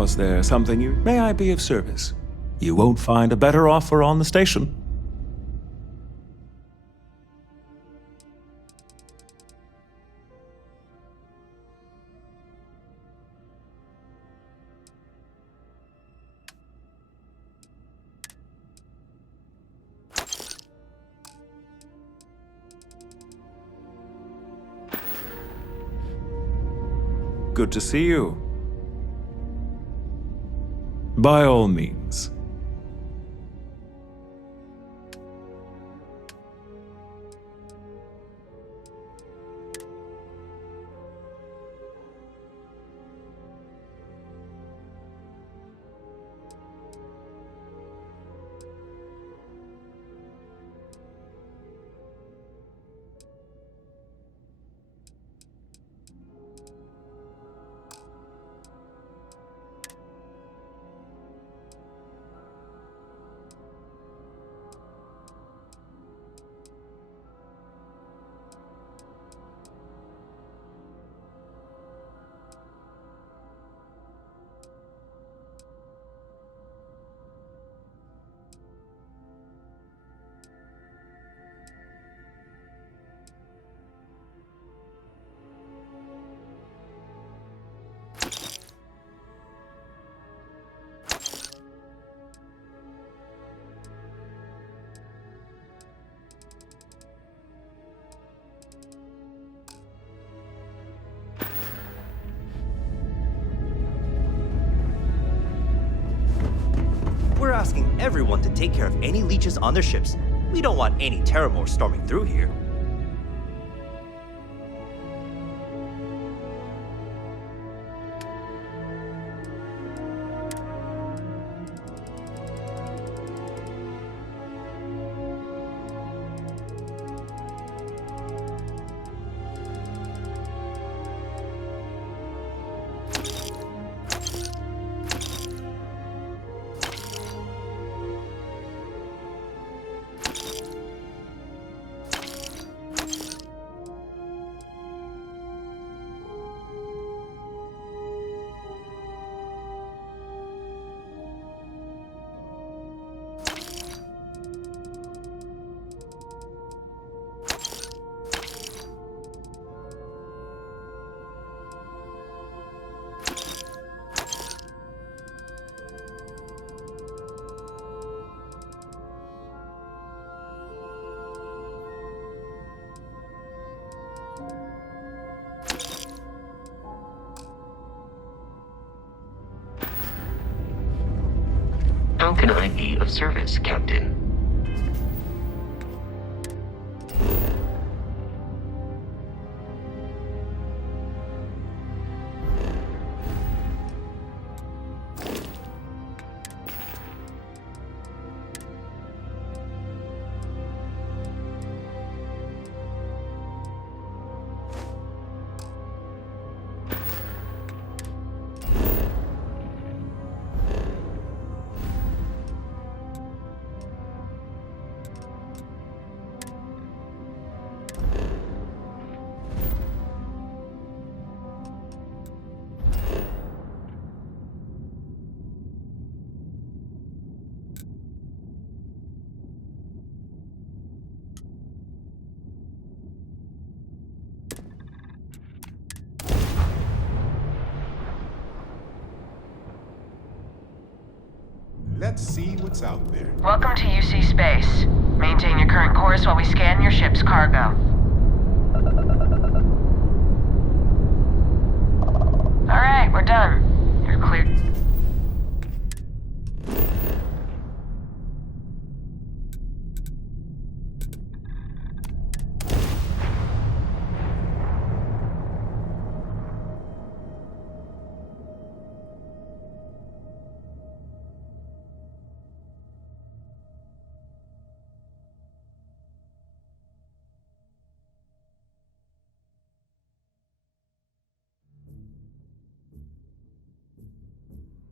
Was there something you... May I be of service? You won't find a better offer on the station. Good to see you. By all means. We're asking everyone to take care of any leeches on their ships. We don't want any Terramore storming through here. How can I be of service, Captain? Let's see what's out there. Welcome to UC Space. Maintain your current course while we scan your ship's cargo. Alright, we're done. You're clear.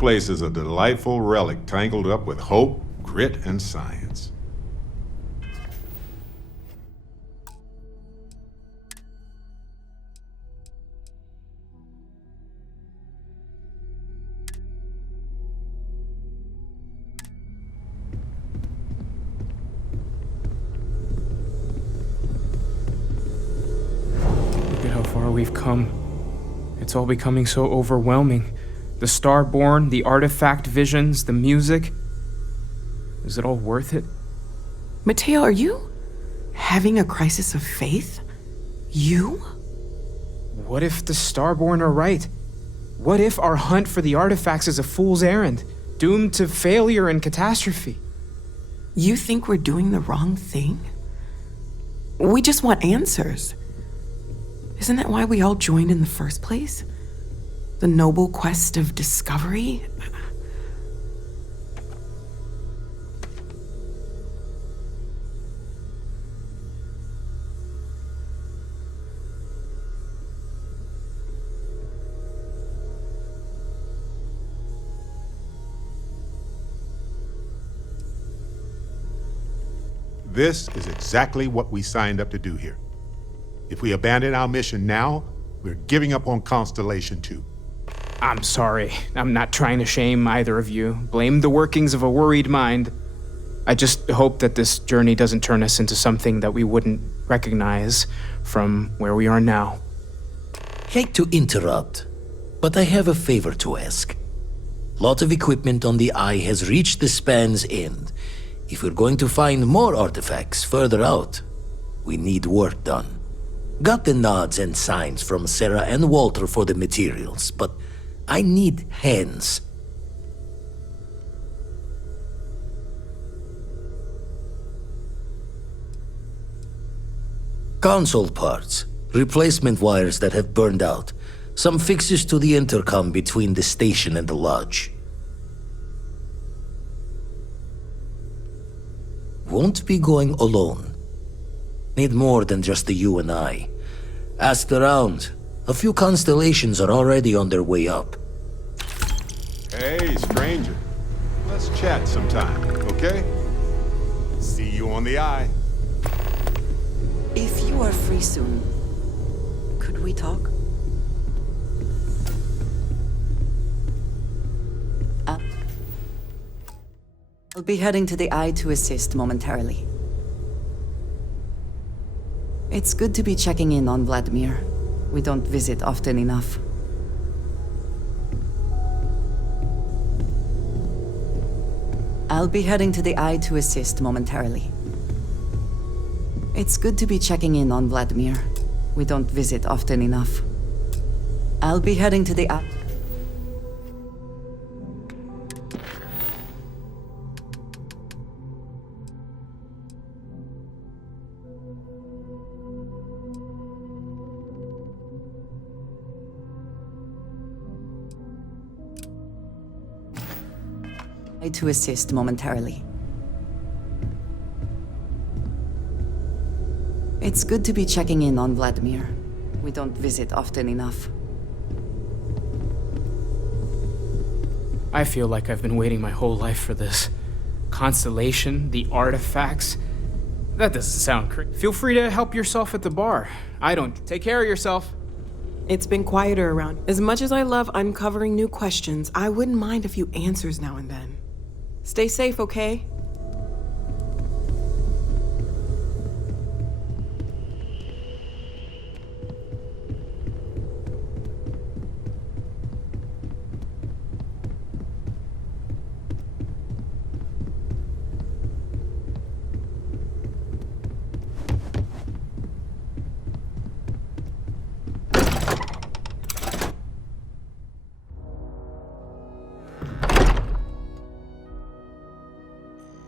place is a delightful relic tangled up with hope, grit, and science. Look at how far we've come. It's all becoming so overwhelming. The Starborn, the artifact visions, the music. Is it all worth it? Mateo, are you having a crisis of faith? You? What if the Starborn are right? What if our hunt for the artifacts is a fool's errand, doomed to failure and catastrophe? You think we're doing the wrong thing? We just want answers. Isn't that why we all joined in the first place? The noble quest of discovery? This is exactly what we signed up to do here. If we abandon our mission now, we're giving up on Constellation 2. I'm sorry. I'm not trying to shame either of you. Blame the workings of a worried mind. I just hope that this journey doesn't turn us into something that we wouldn't recognize from where we are now. Hate to interrupt, but I have a favor to ask. Lot of equipment on the Eye has reached the span's end. If we're going to find more artifacts further out, we need work done. Got the nods and signs from Sarah and Walter for the materials, but I need hands. Console parts, replacement wires that have burned out, some fixes to the intercom between the station and the lodge. Won't be going alone. Need more than just the you and I. Asked around. A few constellations are already on their way up. Hey, stranger. Let's chat sometime, okay? See you on the Eye. If you are free soon, could we talk? I'll be heading to the Eye to assist momentarily. It's good to be checking in on Vladimir. We don't visit often enough. I'll be heading to the Eye to assist momentarily. It's good to be checking in on Vladimir. We don't visit often enough. I'll be heading to the Eye. To assist momentarily. It's good to be checking in on Vladimir. We don't visit often enough. I feel like I've been waiting my whole life for this. Constellation, the artifacts. That doesn't sound crazy. Feel free to help yourself at the bar. I don't. Take care of yourself. It's been quieter around. As much as I love uncovering new questions, I wouldn't mind a few answers now and then. Stay safe, okay?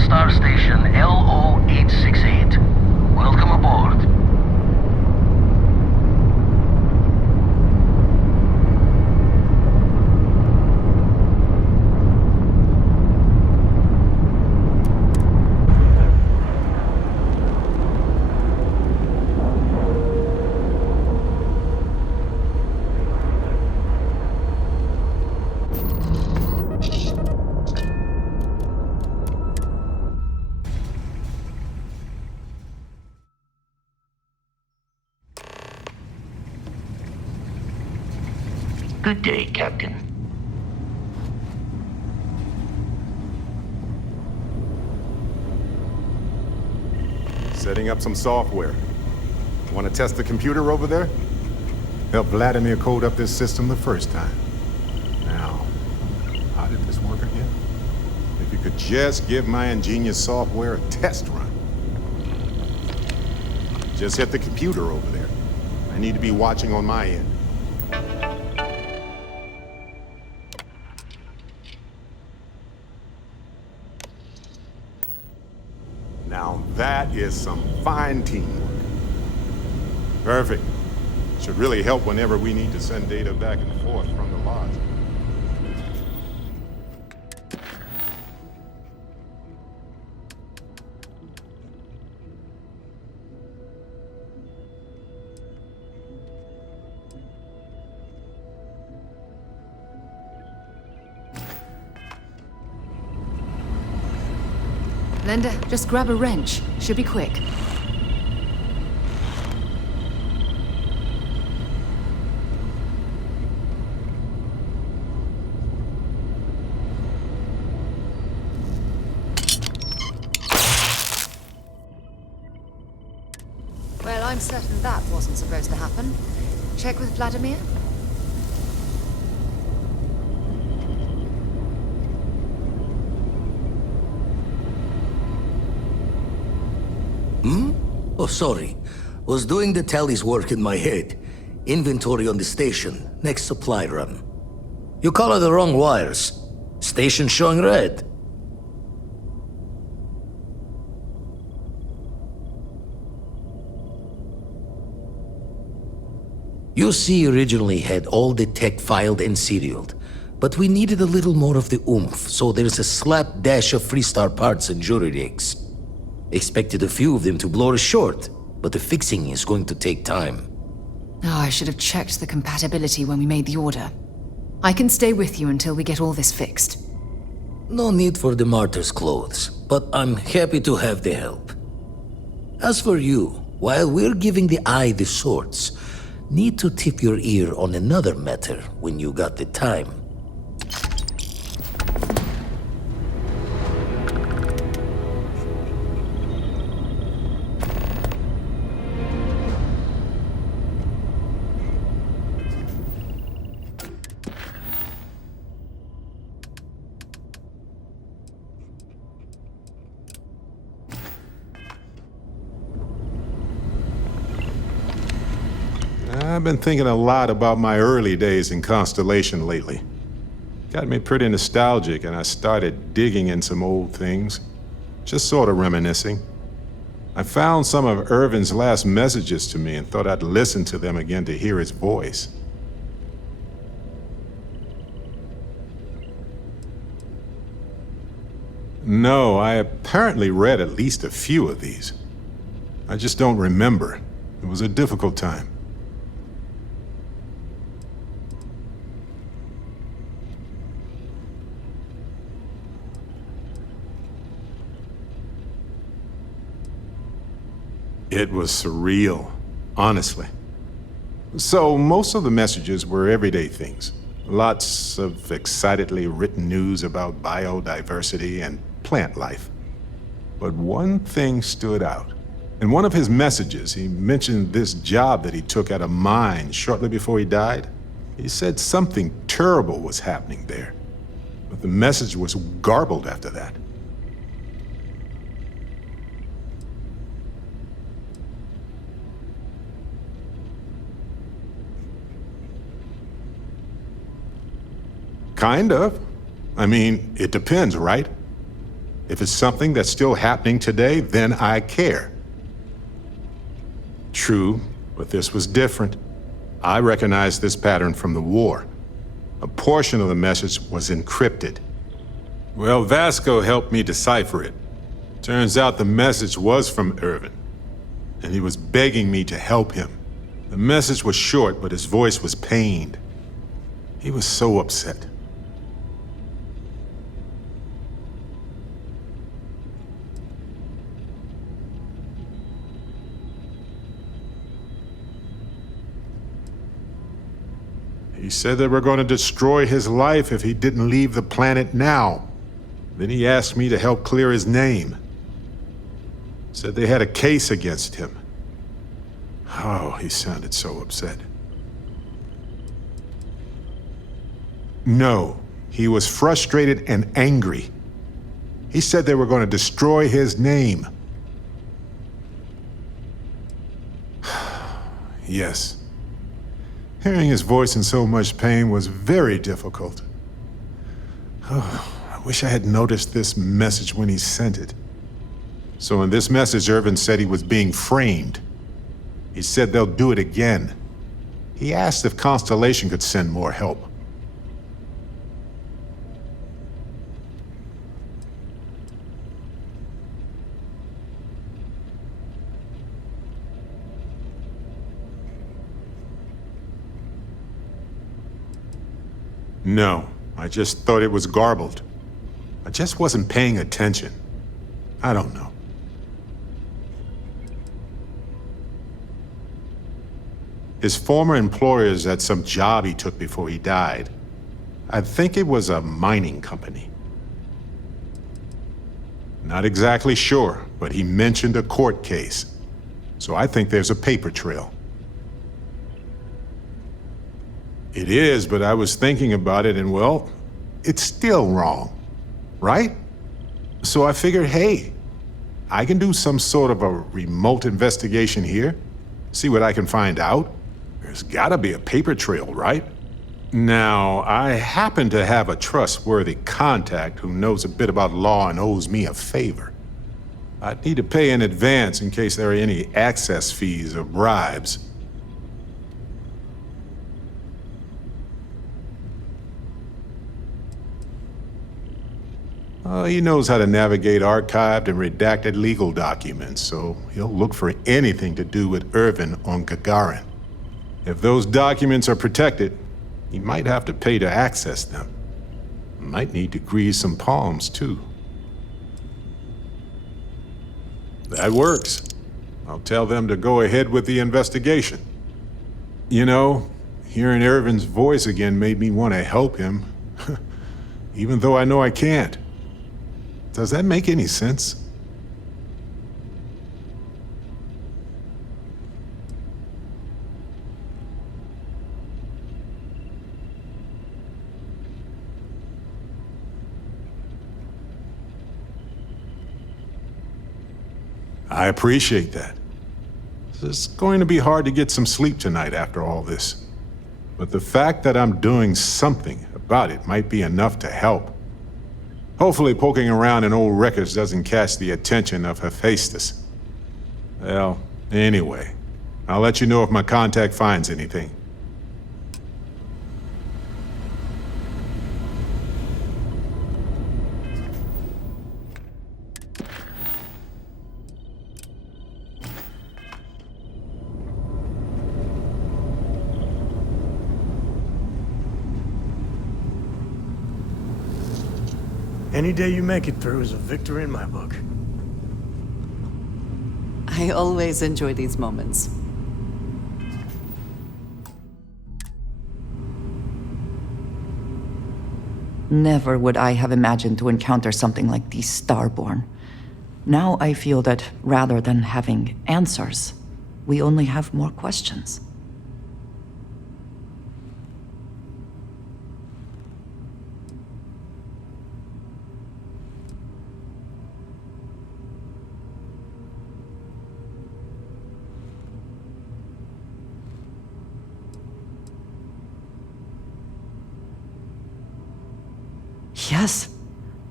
Star Station LO868. Welcome aboard. Good day, Captain. Setting up some software. Want to test the computer over there? Helped Vladimir code up this system the first time. Now, how did this work again? If you could just give my ingenious software a test run. Just hit the computer over there. I need to be watching on my end. Now that is some fine teamwork. Perfect. Should really help whenever we need to send data back and forth from the lodge. Linda, just grab a wrench. Should be quick. Well, I'm certain that wasn't supposed to happen. Check with Vladimir? Oh, sorry. Was doing the tally's work in my head. Inventory on the station, next supply run. You color the wrong wires. Station showing red. UC originally had all the tech filed and serialed, but we needed a little more of the oomph, so there's a slapdash of Freestar parts and jury rigs. Expected a few of them to blow us short, but the fixing is going to take time. Oh, I should have checked the compatibility when we made the order. I can stay with you until we get all this fixed. No need for the martyr's clothes, but I'm happy to have the help. As for you, while we're giving the eye the sorts, need to tip your ear on another matter when you got the time. I've been thinking a lot about my early days in Constellation lately. Got me pretty nostalgic, and I started digging in some old things. Just sort of reminiscing. I found some of Irvin's last messages to me and thought I'd listen to them again to hear his voice. No, I apparently read at least a few of these. I just don't remember. It was a difficult time. It was surreal, honestly. So most of the messages were everyday things. Lots of excitedly written news about biodiversity and plant life. But one thing stood out. In one of his messages, he mentioned this job that he took at a mine shortly before he died. He said something terrible was happening there. But the message was garbled after that. Kind of. I mean, it depends, right? If it's something that's still happening today, then I care. True, but this was different. I recognized this pattern from the war. A portion of the message was encrypted. Well, Vasco helped me decipher it. Turns out the message was from Irvin, and he was begging me to help him. The message was short, but his voice was pained. He was so upset. He said they were going to destroy his life if he didn't leave the planet now. Then he asked me to help clear his name. Said they had a case against him. Oh, he sounded so upset. No, he was frustrated and angry. He said they were going to destroy his name. Yes. Hearing his voice in so much pain was very difficult. Oh, I wish I had noticed this message when he sent it. So in this message, Irvin said he was being framed. He said they'll do it again. He asked if Constellation could send more help. No, I just thought it was garbled. I just wasn't paying attention. I don't know. His former employers had some job he took before he died. I think it was a mining company. Not exactly sure, but he mentioned a court case. So I think there's a paper trail. It is, but I was thinking about it and, well, it's still wrong, right? So I figured, hey, I can do some sort of a remote investigation here, see what I can find out. There's gotta be a paper trail, right? Now, I happen to have a trustworthy contact who knows a bit about law and owes me a favor. I'd need to pay in advance in case there are any access fees or bribes. He knows how to navigate archived and redacted legal documents, so he'll look for anything to do with Irvin on Gagarin. If those documents are protected, he might have to pay to access them. Might need to grease some palms, too. That works. I'll tell them to go ahead with the investigation. You know, hearing Irvin's voice again made me want to help him, even though I know I can't. Does that make any sense? I appreciate that. It's going to be hard to get some sleep tonight after all this. But the fact that I'm doing something about it might be enough to help. Hopefully poking around in old records doesn't catch the attention of Hephaestus. Well, anyway, I'll let you know if my contact finds anything. Any day you make it through is a victory in my book. I always enjoy these moments. Never would I have imagined to encounter something like these Starborn. Now I feel that rather than having answers, we only have more questions. Yes,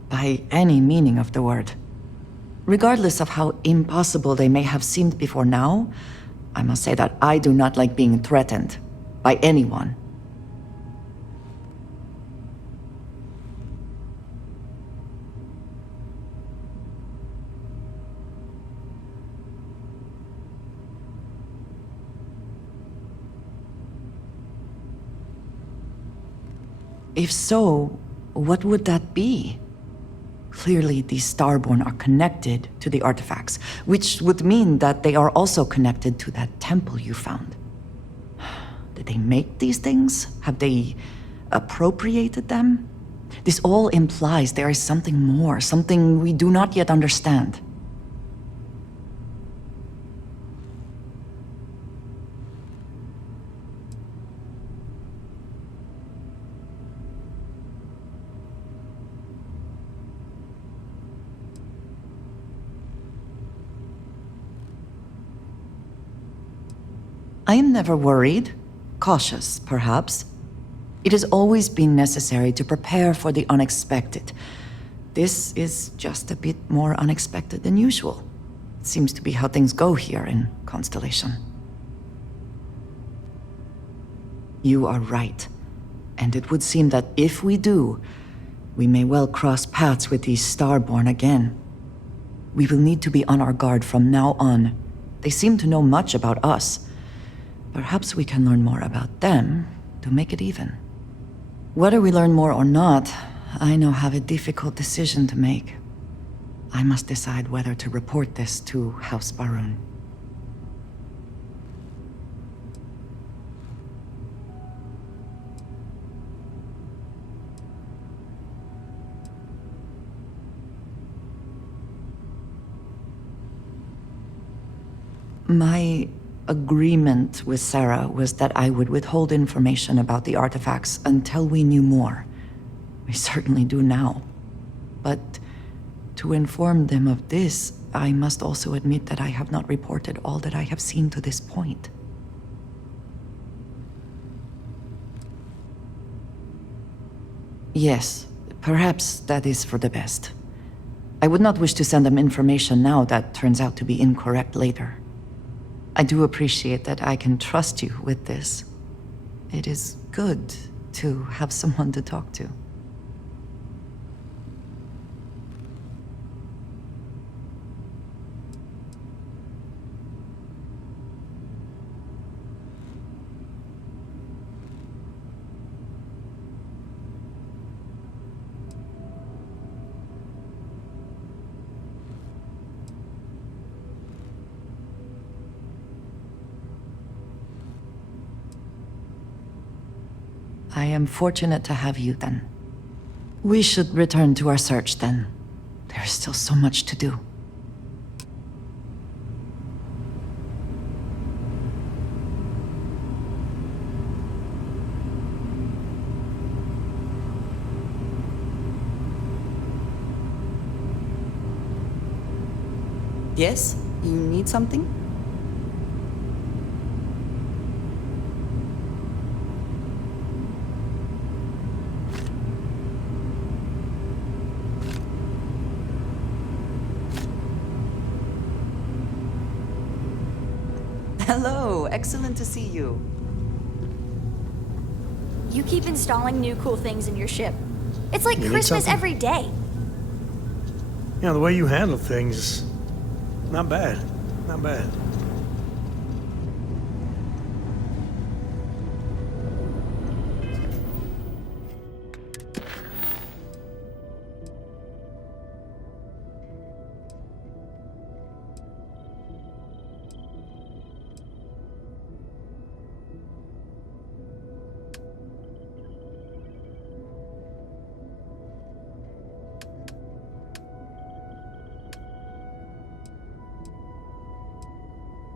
by any meaning of the word. Regardless of how impossible they may have seemed before now, I must say that I do not like being threatened by anyone. If so, what would that be? Clearly, these Starborn are connected to the artifacts, which would mean that they are also connected to that temple you found. Did they make these things? Have they appropriated them? This all implies there is something more, something we do not yet understand. I am never worried. Cautious, perhaps. It has always been necessary to prepare for the unexpected. This is just a bit more unexpected than usual. It seems to be how things go here in Constellation. You are right. And it would seem that if we do, we may well cross paths with these Starborn again. We will need to be on our guard from now on. They seem to know much about us. Perhaps we can learn more about them to make it even. Whether we learn more or not, I now have a difficult decision to make. I must decide whether to report this to House Barun. My agreement with Sarah was that I would withhold information about the artifacts until we knew more. We certainly do now. But to inform them of this, I must also admit that I have not reported all that I have seen to this point. Yes, perhaps that is for the best. I would not wish to send them information now that turns out to be incorrect later. I do appreciate that I can trust you with this. It is good to have someone to talk to. I am fortunate to have you, then. We should return to our search, then. There is still so much to do. Yes? You need something? Hello, excellent to see you. You keep installing new cool things in your ship. It's like You need Christmas something? every day. You know, the way you handle things, not bad. Not bad.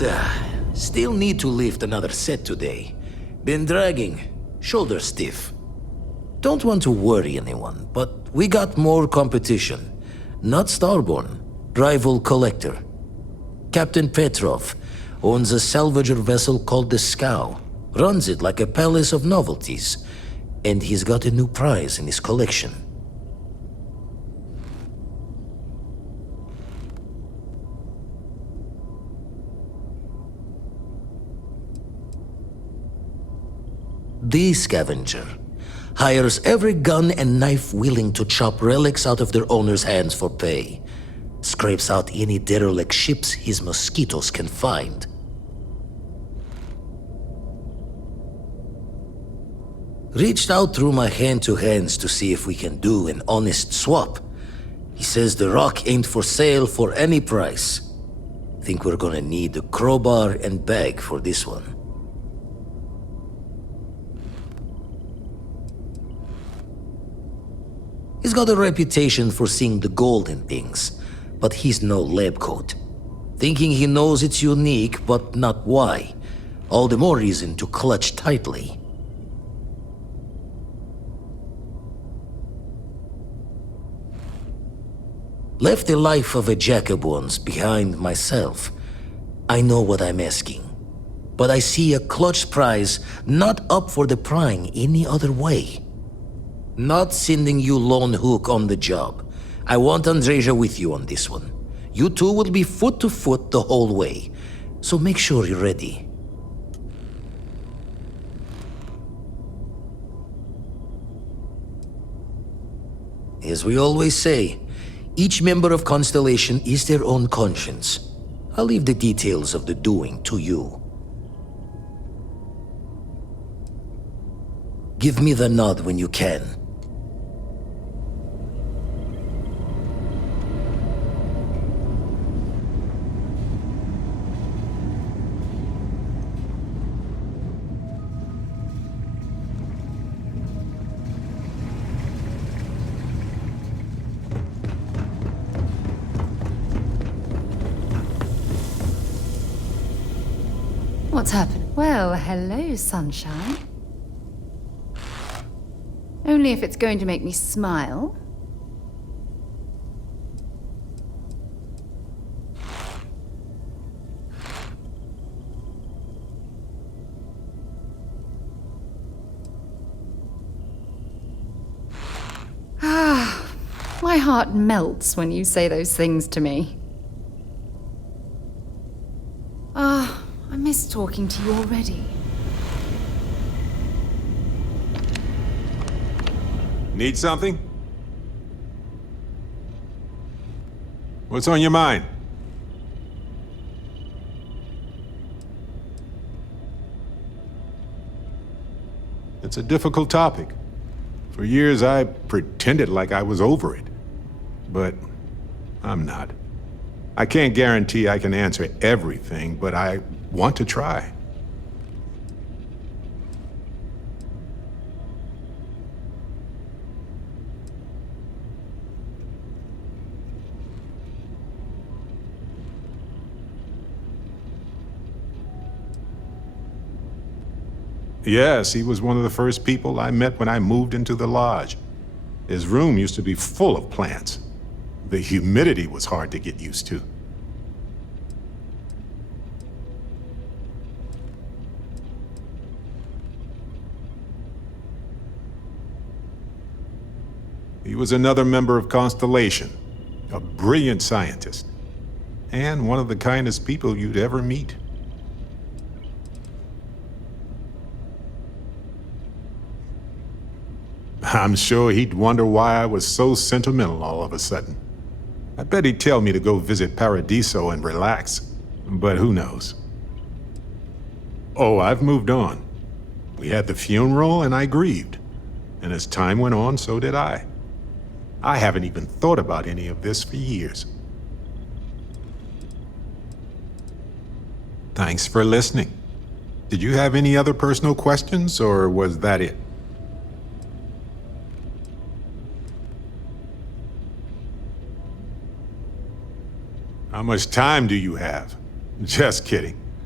Still need to lift another set today. Been dragging. Shoulder stiff. Don't want to worry anyone, but we got more competition. Not Starborn. Rival collector. Captain Petrov owns a salvager vessel called the Scow. Runs it like a palace of novelties. And he's got a new prize in his collection. The Scavenger hires every gun and knife willing to chop relics out of their owner's hands for pay. Scrapes out any derelict ships his mosquitoes can find. Reached out through my hand-to-hands to see if we can do an honest swap. He says the rock ain't for sale for any price. Think we're gonna need a crowbar and bag for this one. He's got a reputation for seeing the gold in things, but he's no lab coat. Thinking he knows it's unique, but not why. All the more reason to clutch tightly. Left the life of a jacob once behind myself. I know what I'm asking. But I see a clutch prize not up for the prying any other way. Not sending you lone hook on the job. I want Andreja with you on this one. You two will be foot to foot the whole way. So make sure you're ready. As we always say, each member of Constellation is their own conscience. I'll leave the details of the doing to you. Give me the nod when you can. What's happened? Well, hello, sunshine. Only if it's going to make me smile. Ah, my heart melts when you say those things to me. I miss talking to you already. Need something? What's on your mind? It's a difficult topic. For years I pretended like I was over it. But I'm not. I can't guarantee I can answer everything, but I want to try. Yes, he was one of the first people I met when I moved into the lodge. His room used to be full of plants. The humidity was hard to get used to. He was another member of Constellation, a brilliant scientist, and one of the kindest people you'd ever meet. I'm sure he'd wonder why I was so sentimental all of a sudden. I bet he'd tell me to go visit Paradiso and relax, but who knows? Oh, I've moved on. We had the funeral and I grieved, and as time went on, so did I. I haven't even thought about any of this for years. Thanks for listening. Did you have any other personal questions, or was that it? How much time do you have? Just kidding.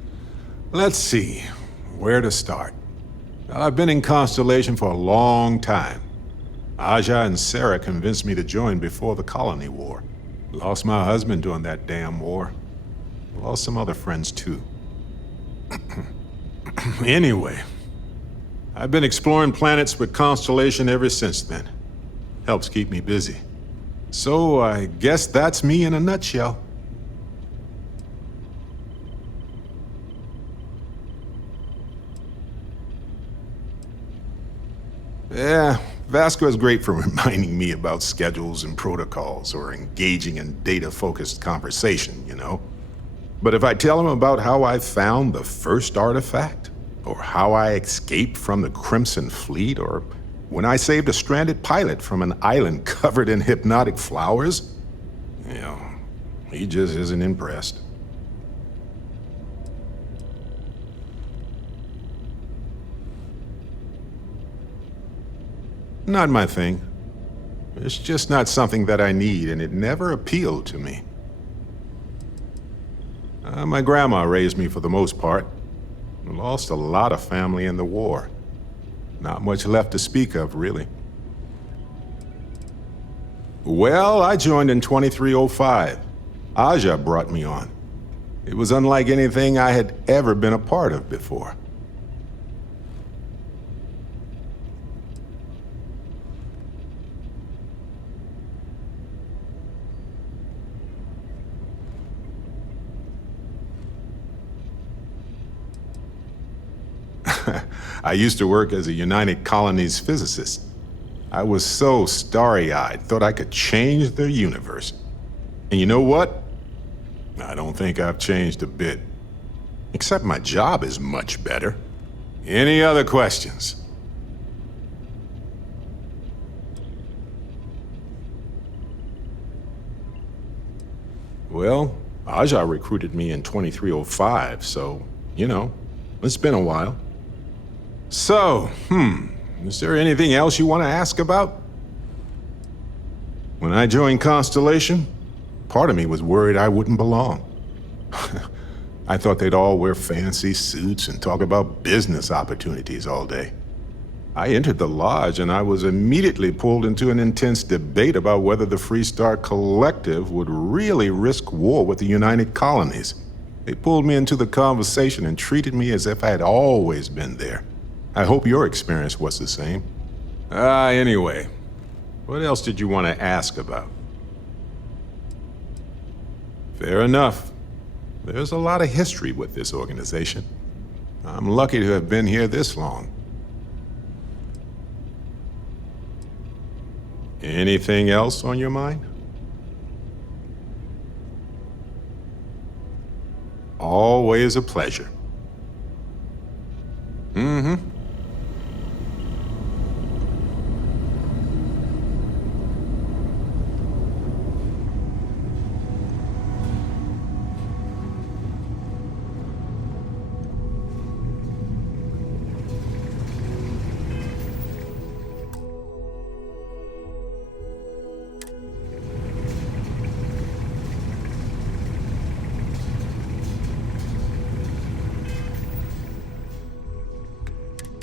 Let's see, where to start. I've been in Constellation for a long time. Aja and Sarah convinced me to join before the Colony War. Lost my husband during that damn war. Lost some other friends too. Anyway, I've been exploring planets with Constellation ever since then. Helps keep me busy. So I guess that's me in a nutshell. Yeah, Vasco is great for reminding me about schedules and protocols or engaging in data-focused conversation, you know? But if I tell him about how I found the first artifact, or how I escaped from the Crimson Fleet, or when I saved a stranded pilot from an island covered in hypnotic flowers, you know, he just isn't impressed. Not my thing. It's just not something that I need, and it never appealed to me. My grandma raised me for the most part. Lost a lot of family in the war. Not much left to speak of, really. Well, I joined in 2305. Aja brought me on. It was unlike anything I had ever been a part of before. I used to work as a United Colonies physicist. I was so starry-eyed, thought I could change the universe. And you know what? I don't think I've changed a bit. Except my job is much better. Any other questions? Well, Aja recruited me in 2305, so, you know, it's been a while. So, is there anything else you want to ask about? When I joined Constellation, part of me was worried I wouldn't belong. I thought they'd all wear fancy suits and talk about business opportunities all day. I entered the lodge and I was immediately pulled into an intense debate about whether the Freestar Collective would really risk war with the United Colonies. They pulled me into the conversation and treated me as if I had always been there. I hope your experience was the same. Anyway, what else did you want to ask about? Fair enough. There's a lot of history with this organization. I'm lucky to have been here this long. Anything else on your mind? Always a pleasure. Mm-hmm.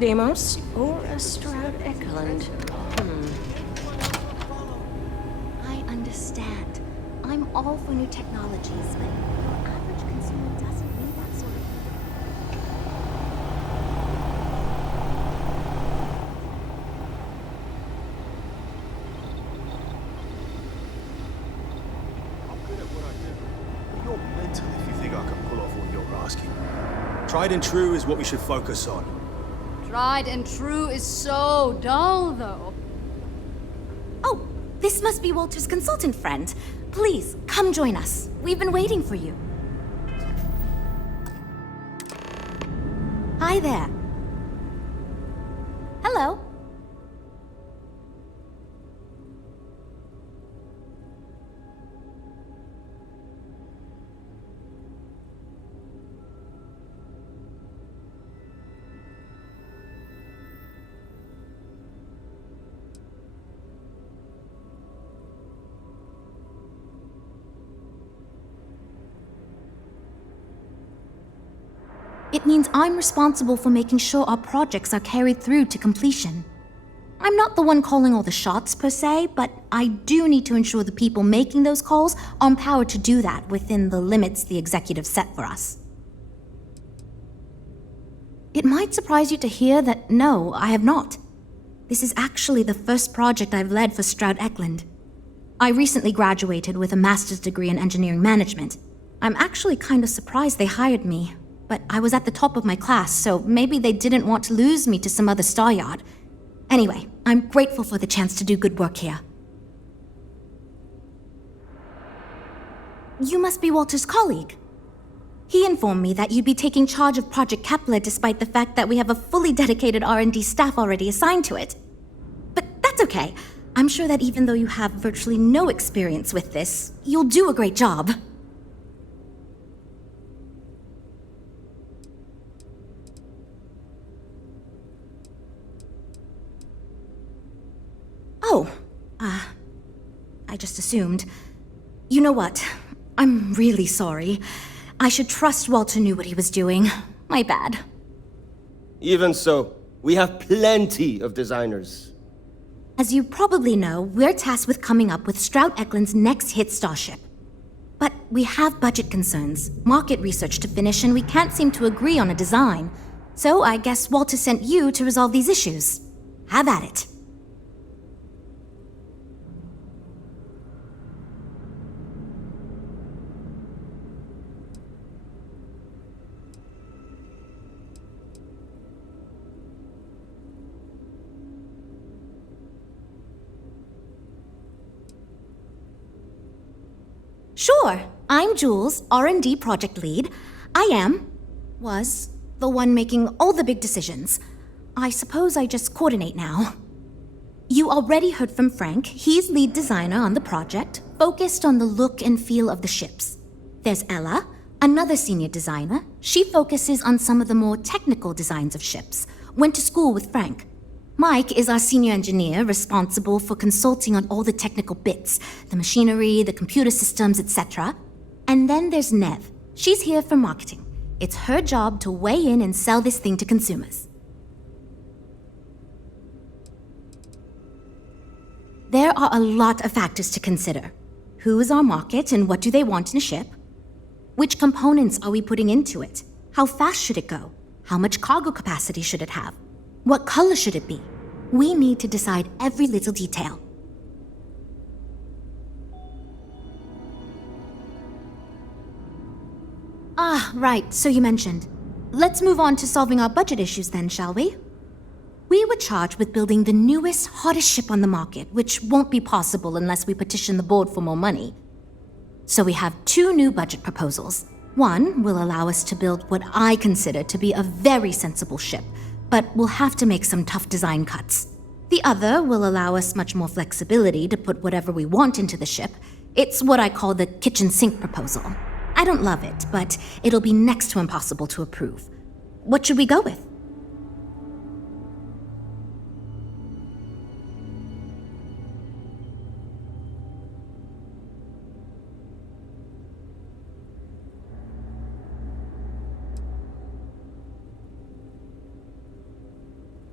Deimos or a Stroud Eklund? I understand. I'm all for new technologies, but your average consumer doesn't need that sort of You're mental if you think I can pull off what you're asking. Tried and true is what we should focus on. Tried and true is so dull, though. Oh, this must be Walter's consultant friend. Please, come join us. We've been waiting for you. Hi there. Hello. It means I'm responsible for making sure our projects are carried through to completion. I'm not the one calling all the shots per se, but I do need to ensure the people making those calls are empowered to do that within the limits the executive set for us. It might surprise you to hear that no, I have not. This is actually the first project I've led for Stroud Eklund. I recently graduated with a master's degree in engineering management. I'm actually kind of surprised they hired me. But I was at the top of my class, so maybe they didn't want to lose me to some other star yard. Anyway, I'm grateful for the chance to do good work here. You must be Walter's colleague. He informed me that you'd be taking charge of Project Kepler despite the fact that we have a fully dedicated R&D staff already assigned to it. But that's okay. I'm sure that even though you have virtually no experience with this, you'll do a great job. Oh, I just assumed. You know what? I'm really sorry. I should trust Walter knew what he was doing. My bad. Even so, we have plenty of designers. As you probably know, we're tasked with coming up with Stroud Eklund's next hit starship. But we have budget concerns, market research to finish, and we can't seem to agree on a design. So I guess Walter sent you to resolve these issues. Have at it. Sure, I'm Jules, R&D project lead. Was, the one making all the big decisions. I suppose I just coordinate now. You already heard from Frank. He's lead designer on the project, focused on the look and feel of the ships. There's Ella, another senior designer. She focuses on some of the more technical designs of ships. Went to school with Frank. Mike is our senior engineer responsible for consulting on all the technical bits, the machinery, the computer systems, etc. And then there's Nev. She's here for marketing. It's her job to weigh in and sell this thing to consumers. There are a lot of factors to consider. Who is our market and what do they want in a ship? Which components are we putting into it? How fast should it go? How much cargo capacity should it have? What color should it be? We need to decide every little detail. Ah, right, so you mentioned. Let's move on to solving our budget issues then, shall we? We were charged with building the newest, hottest ship on the market, which won't be possible unless we petition the board for more money. So we have two new budget proposals. One will allow us to build what I consider to be a very sensible ship, but we'll have to make some tough design cuts. The other will allow us much more flexibility to put whatever we want into the ship. It's what I call the kitchen sink proposal. I don't love it, but it'll be next to impossible to approve. What should we go with?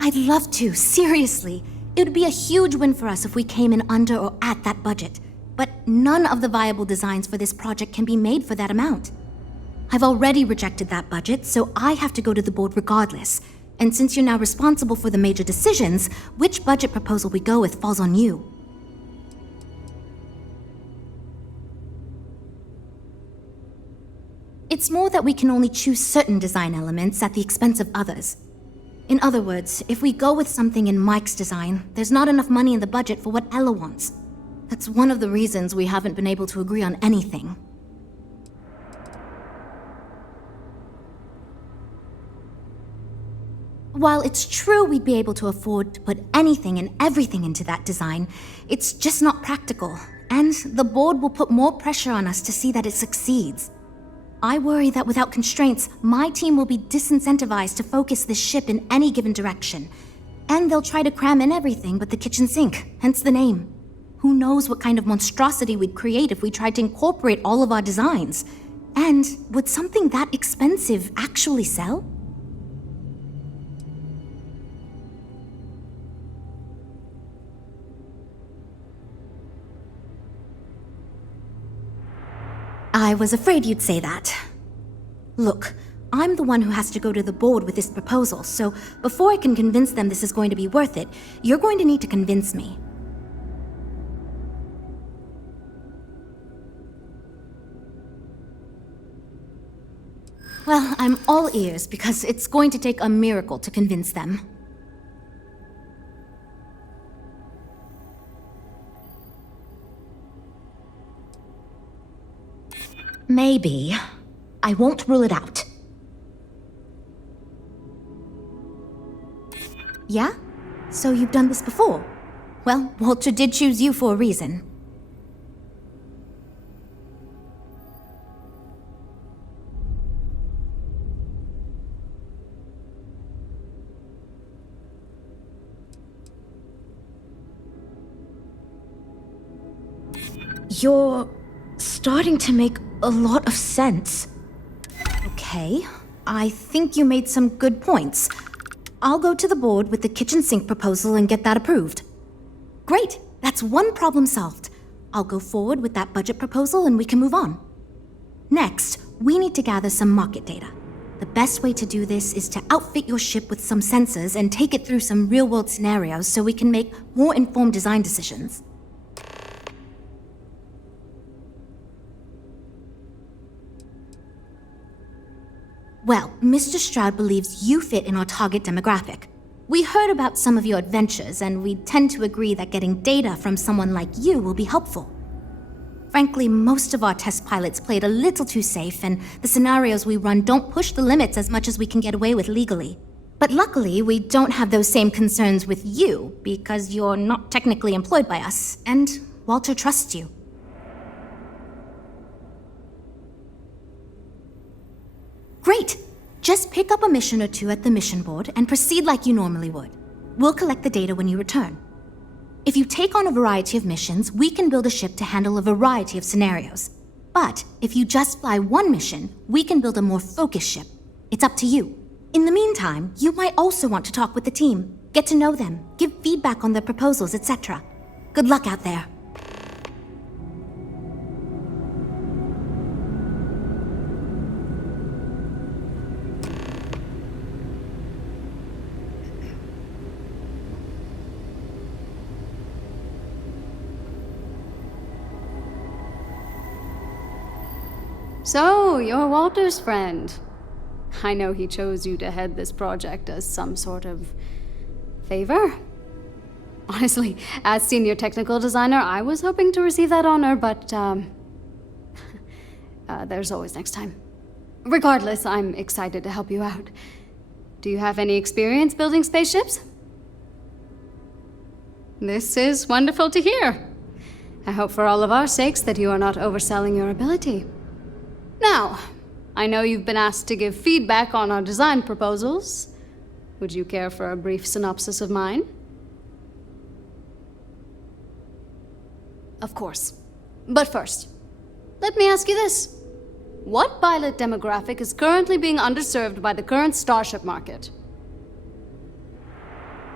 I'd love to, seriously. It would be a huge win for us if we came in under or at that budget. But none of the viable designs for this project can be made for that amount. I've already rejected that budget, so I have to go to the board regardless. And since you're now responsible for the major decisions, which budget proposal we go with falls on you. It's more that we can only choose certain design elements at the expense of others. In other words, if we go with something in Mike's design, there's not enough money in the budget for what Ella wants. That's one of the reasons we haven't been able to agree on anything. While it's true we'd be able to afford to put anything and everything into that design, it's just not practical, and the board will put more pressure on us to see that it succeeds. I worry that without constraints, my team will be disincentivized to focus this ship in any given direction. And they'll try to cram in everything but the kitchen sink, hence the name. Who knows what kind of monstrosity we'd create if we tried to incorporate all of our designs? And would something that expensive actually sell? I was afraid you'd say that. Look, I'm the one who has to go to the board with this proposal, so before I can convince them this is going to be worth it, you're going to need to convince me. Well, I'm all ears because it's going to take a miracle to convince them. Maybe. I won't rule it out. Yeah? So you've done this before? Well, Walter did choose you for a reason. You're starting to make a lot of sense. Okay, I think you made some good points. I'll go to the board with the kitchen sink proposal and get that approved. Great, that's one problem solved. I'll go forward with that budget proposal and we can move on. Next, we need to gather some market data. The best way to do this is to outfit your ship with some sensors and take it through some real-world scenarios so we can make more informed design decisions. Well, Mr. Stroud believes you fit in our target demographic. We heard about some of your adventures, and we tend to agree that getting data from someone like you will be helpful. Frankly, most of our test pilots played a little too safe, and the scenarios we run don't push the limits as much as we can get away with legally. But luckily, we don't have those same concerns with you, because you're not technically employed by us, and Walter trusts you. Great! Just pick up a mission or two at the mission board and proceed like you normally would. We'll collect the data when you return. If you take on a variety of missions, we can build a ship to handle a variety of scenarios. But if you just fly one mission, we can build a more focused ship. It's up to you. In the meantime, you might also want to talk with the team, get to know them, give feedback on their proposals, etc. Good luck out there. So, you're Walter's friend. I know he chose you to head this project as some sort of favor. Honestly, as senior technical designer, I was hoping to receive that honor, but there's always next time. Regardless, I'm excited to help you out. Do you have any experience building spaceships? This is wonderful to hear. I hope for all of our sakes that you are not overselling your ability. Now, I know you've been asked to give feedback on our design proposals. Would you care for a brief synopsis of mine? Of course. But first, let me ask you this. What pilot demographic is currently being underserved by the current starship market?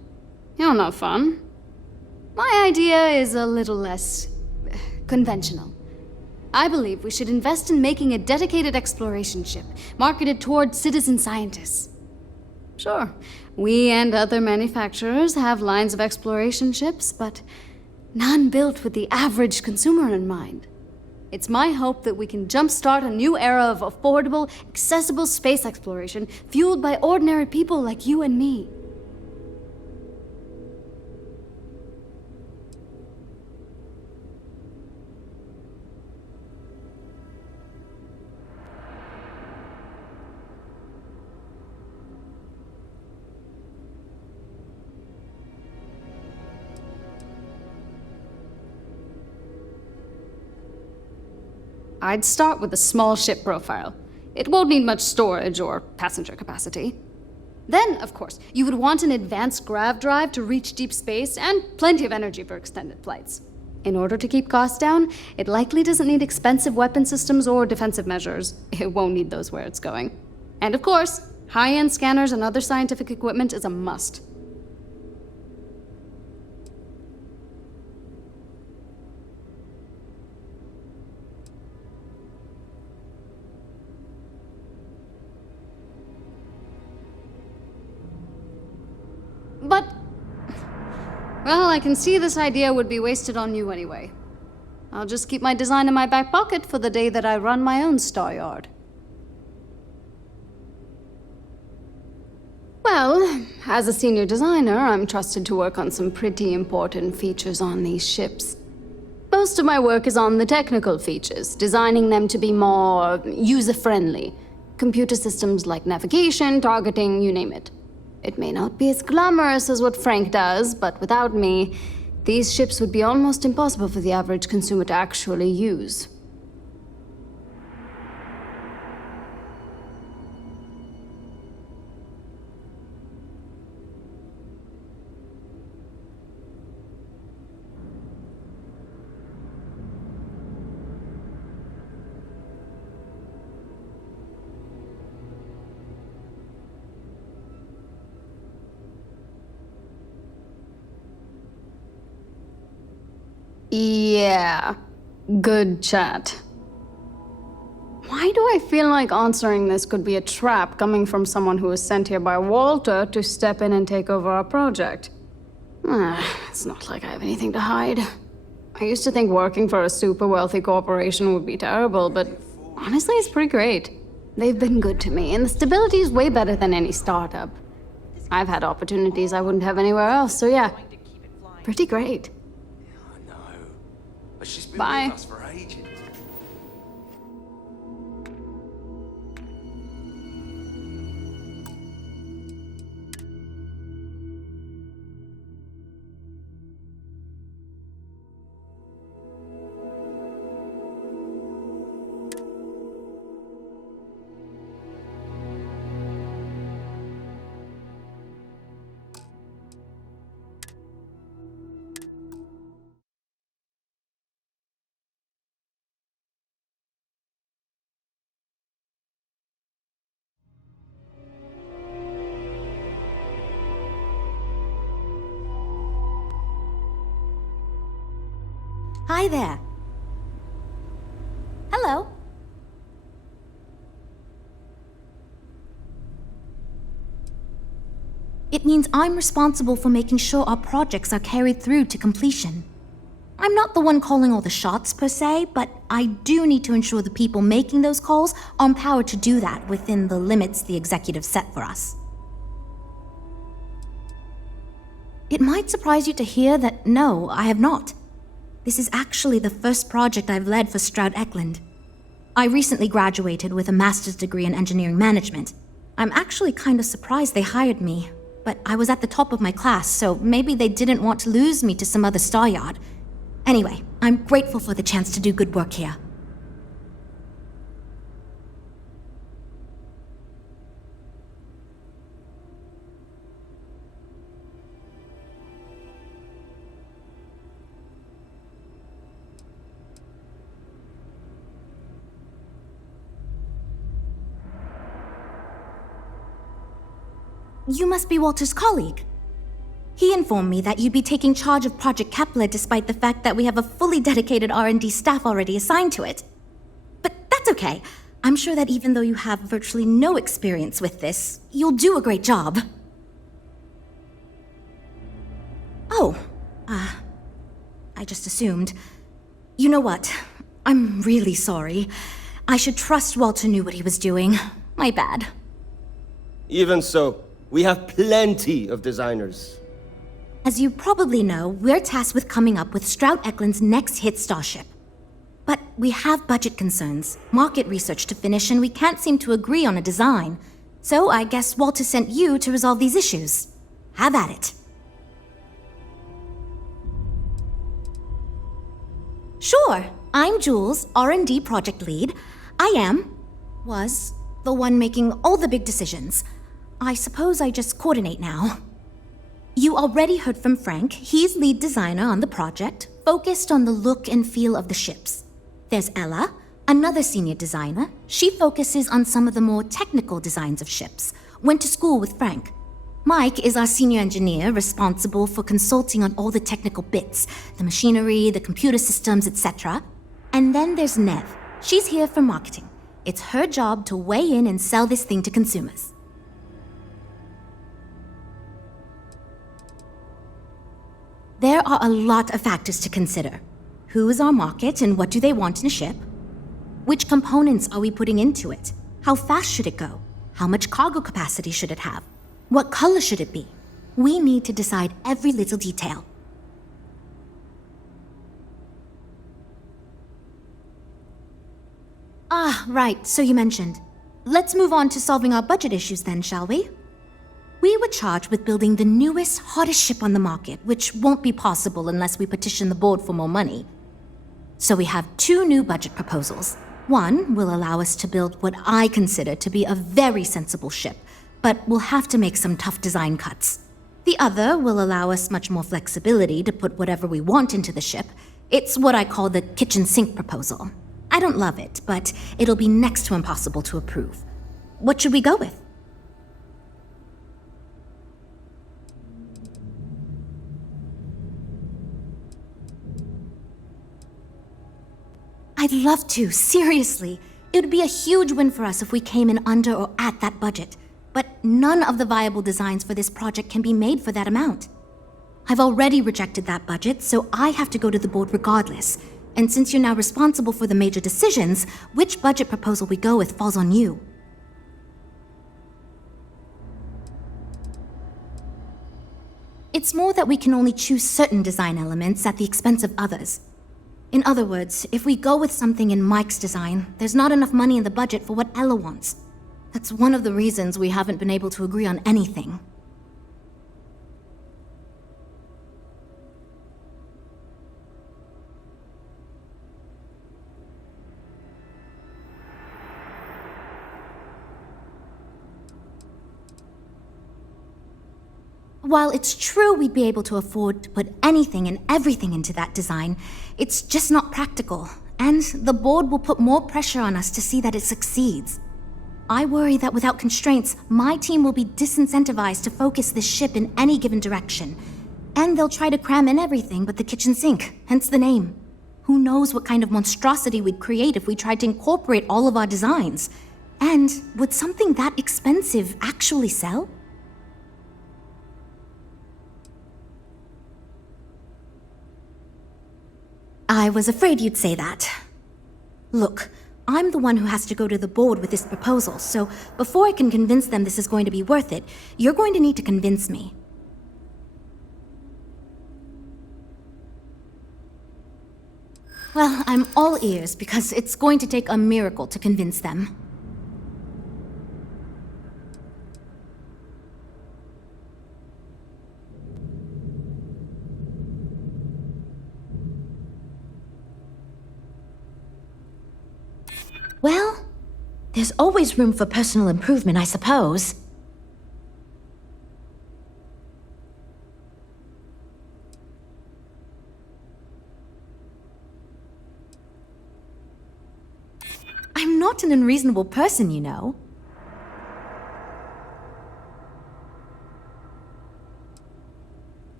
sound no fun. My idea is a little less conventional. I believe we should invest in making a dedicated exploration ship, marketed toward citizen scientists. Sure, we and other manufacturers have lines of exploration ships, but none built with the average consumer in mind. It's my hope that we can jumpstart a new era of affordable, accessible space exploration, fueled by ordinary people like you and me. I'd start with a small ship profile. It won't need much storage or passenger capacity. Then, of course, you would want an advanced grav drive to reach deep space and plenty of energy for extended flights. In order to keep costs down, it likely doesn't need expensive weapon systems or defensive measures. It won't need those where it's going. And of course, high-end scanners and other scientific equipment is a must. But, well, I can see this idea would be wasted on you anyway. I'll just keep my design in my back pocket for the day that I run my own star yard. Well, as a senior designer, I'm trusted to work on some pretty important features on these ships. Most of my work is on the technical features, designing them to be more user-friendly. Computer systems like navigation, targeting, you name it. It may not be as glamorous as what Frank does, but without me, these ships would be almost impossible for the average consumer to actually use. Yeah, good chat. Why do I feel like answering this could be a trap coming from someone who was sent here by Walter to step in and take over our project? It's not like I have anything to hide. I used to think working for a super wealthy corporation would be terrible, but honestly, it's pretty great. They've been good to me, and the stability is way better than any startup. I've had opportunities I wouldn't have anywhere else, so yeah, pretty great. But she's been Bye. with us for ages. Hi there. Hello. It means I'm responsible for making sure our projects are carried through to completion. I'm not the one calling all the shots per se, but I do need to ensure the people making those calls are empowered to do that within the limits the executive set for us. It might surprise you to hear that no, I have not. This is actually the first project I've led for Stroud Eklund. I recently graduated with a master's degree in engineering management. I'm actually kind of surprised they hired me, but I was at the top of my class, so maybe they didn't want to lose me to some other star yard. Anyway, I'm grateful for the chance to do good work here. You must be Walter's colleague. He informed me that you'd be taking charge of Project Kepler despite the fact that we have a fully dedicated R&D staff already assigned to it. But that's okay. I'm sure that even though you have virtually no experience with this, you'll do a great job. Oh, I just assumed. You know what? I'm really sorry. I should trust Walter knew what he was doing. My bad. Even so, we have plenty of designers. As you probably know, we're tasked with coming up with Stroud Eklund's next hit starship. But we have budget concerns, market research to finish, and we can't seem to agree on a design. So I guess Walter sent you to resolve these issues. Have at it. Sure, I'm Jules, R&D project lead. was the one making all the big decisions. I suppose I just coordinate now. You already heard from Frank. He's lead designer on the project, focused on the look and feel of the ships. There's Ella, another senior designer. She focuses on some of the more technical designs of ships. Went to school with Frank. Mike is our senior engineer, responsible for consulting on all the technical bits, the machinery, the computer systems, etc. And then there's Nev. She's here for marketing. It's her job to weigh in and sell this thing to consumers. There are a lot of factors to consider. Who is our market and what do they want in a ship? Which components are we putting into it? How fast should it go? How much cargo capacity should it have? What color should it be? We need to decide every little detail. Ah, right, so you mentioned. Let's move on to solving our budget issues then, shall we? We were charged with building the newest, hottest ship on the market, which won't be possible unless we petition the board for more money. So we have two new budget proposals. One will allow us to build what I consider to be a very sensible ship, but we'll have to make some tough design cuts. The other will allow us much more flexibility to put whatever we want into the ship. It's what I call the kitchen sink proposal. I don't love it, but it'll be next to impossible to approve. What should we go with? I'd love to, seriously. It would be a huge win for us if we came in under or at that budget. But none of the viable designs for this project can be made for that amount. I've already rejected that budget, so I have to go to the board regardless. And since you're now responsible for the major decisions, which budget proposal we go with falls on you. It's more that we can only choose certain design elements at the expense of others. In other words, if we go with something in Mike's design, there's not enough money in the budget for what Ella wants. That's one of the reasons we haven't been able to agree on anything. While it's true we'd be able to afford to put anything and everything into that design, it's just not practical, and the board will put more pressure on us to see that it succeeds. I worry that without constraints, my team will be disincentivized to focus this ship in any given direction, and they'll try to cram in everything but the kitchen sink, hence the name. Who knows what kind of monstrosity we'd create if we tried to incorporate all of our designs? And would something that expensive actually sell? I was afraid you'd say that. Look, I'm the one who has to go to the board with this proposal, so before I can convince them this is going to be worth it, you're going to need to convince me. Well, I'm all ears because it's going to take a miracle to convince them. Well, there's always room for personal improvement, I suppose. I'm not an unreasonable person, you know.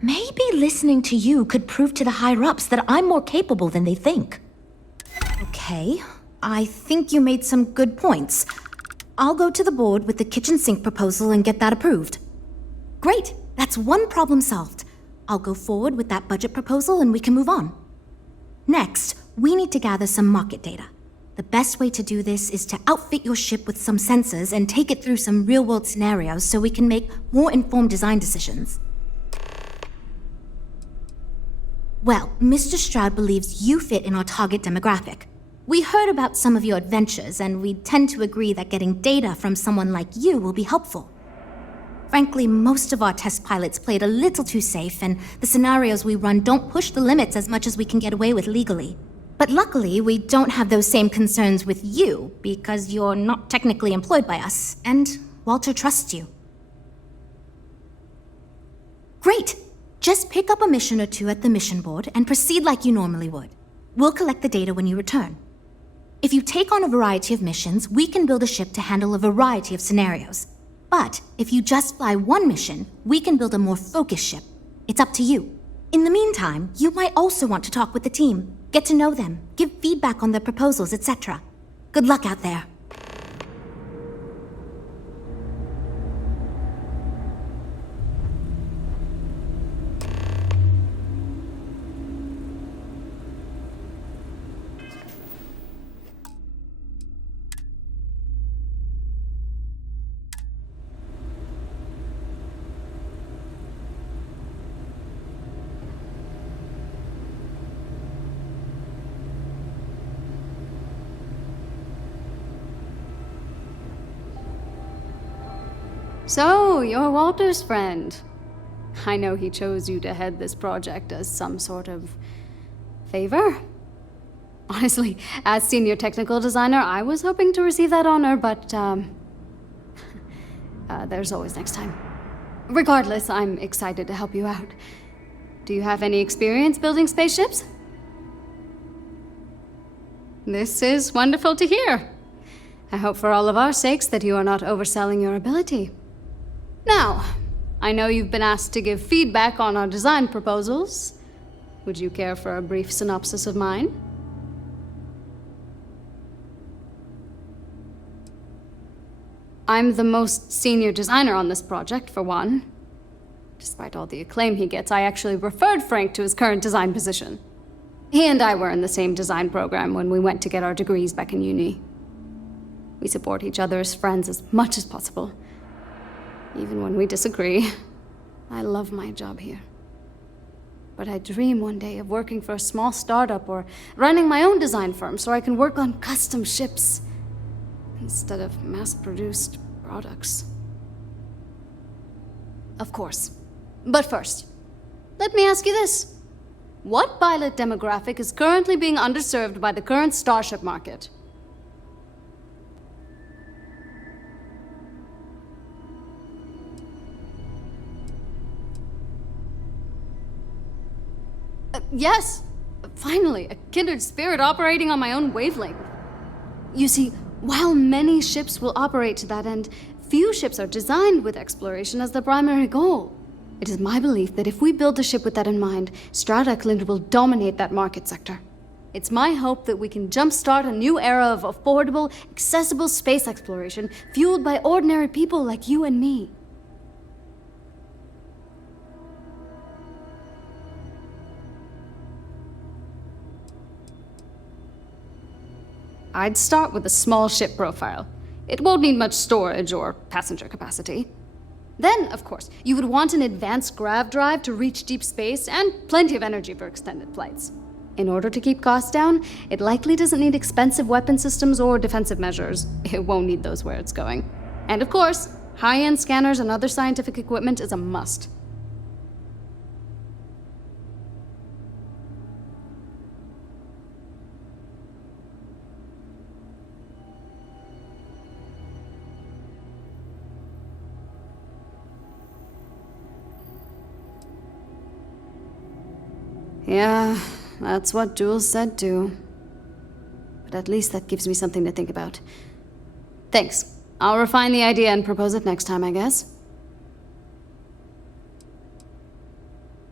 Maybe listening to you could prove to the higher-ups that I'm more capable than they think. Okay, I think you made some good points. I'll go to the board with the kitchen sink proposal and get that approved. Great, that's one problem solved. I'll go forward with that budget proposal and we can move on. Next, we need to gather some market data. The best way to do this is to outfit your ship with some sensors and take it through some real-world scenarios so we can make more informed design decisions. Well, Mr. Stroud believes you fit in our target demographic. We heard about some of your adventures, and we tend to agree that getting data from someone like you will be helpful. Frankly, most of our test pilots played a little too safe, and the scenarios we run don't push the limits as much as we can get away with legally. But luckily, we don't have those same concerns with you, because you're not technically employed by us, and Walter trusts you. Great! Just pick up a mission or two at the mission board and proceed like you normally would. We'll collect the data when you return. If you take on a variety of missions, we can build a ship to handle a variety of scenarios. But if you just fly one mission, we can build a more focused ship. It's up to you. In the meantime, you might also want to talk with the team, get to know them, give feedback on their proposals, etc. Good luck out there. So, you're Walter's friend. I know he chose you to head this project as some sort of favor. Honestly, as senior technical designer, I was hoping to receive that honor, but there's always next time. Regardless, I'm excited to help you out. Do you have any experience building spaceships? This is wonderful to hear. I hope for all of our sakes that you are not overselling your ability. Now, I know you've been asked to give feedback on our design proposals. Would you care for a brief synopsis of mine? I'm the most senior designer on this project, for one. Despite all the acclaim he gets, I actually referred Frank to his current design position. He and I were in the same design program when we went to get our degrees back in uni. We support each other as friends as much as possible. Even when we disagree. I love my job here. But I dream one day of working for a small startup or running my own design firm so I can work on custom ships instead of mass-produced products. Of course. But first, let me ask you this. What pilot demographic is currently being underserved by the current starship market? Yes! Finally, a kindred spirit operating on my own wavelength. You see, while many ships will operate to that end, few ships are designed with exploration as their primary goal. It is my belief that if we build a ship with that in mind, Starfield Echelon will dominate that market sector. It's my hope that we can jumpstart a new era of affordable, accessible space exploration, fueled by ordinary people like you and me. I'd start with a small ship profile. It won't need much storage or passenger capacity. Then, of course, you would want an advanced grav drive to reach deep space and plenty of energy for extended flights. In order to keep costs down, it likely doesn't need expensive weapon systems or defensive measures. It won't need those where it's going. And of course, high-end scanners and other scientific equipment is a must. Yeah, that's what Jules said too. But at least that gives me something to think about. Thanks. I'll refine the idea and propose it next time, I guess. Well,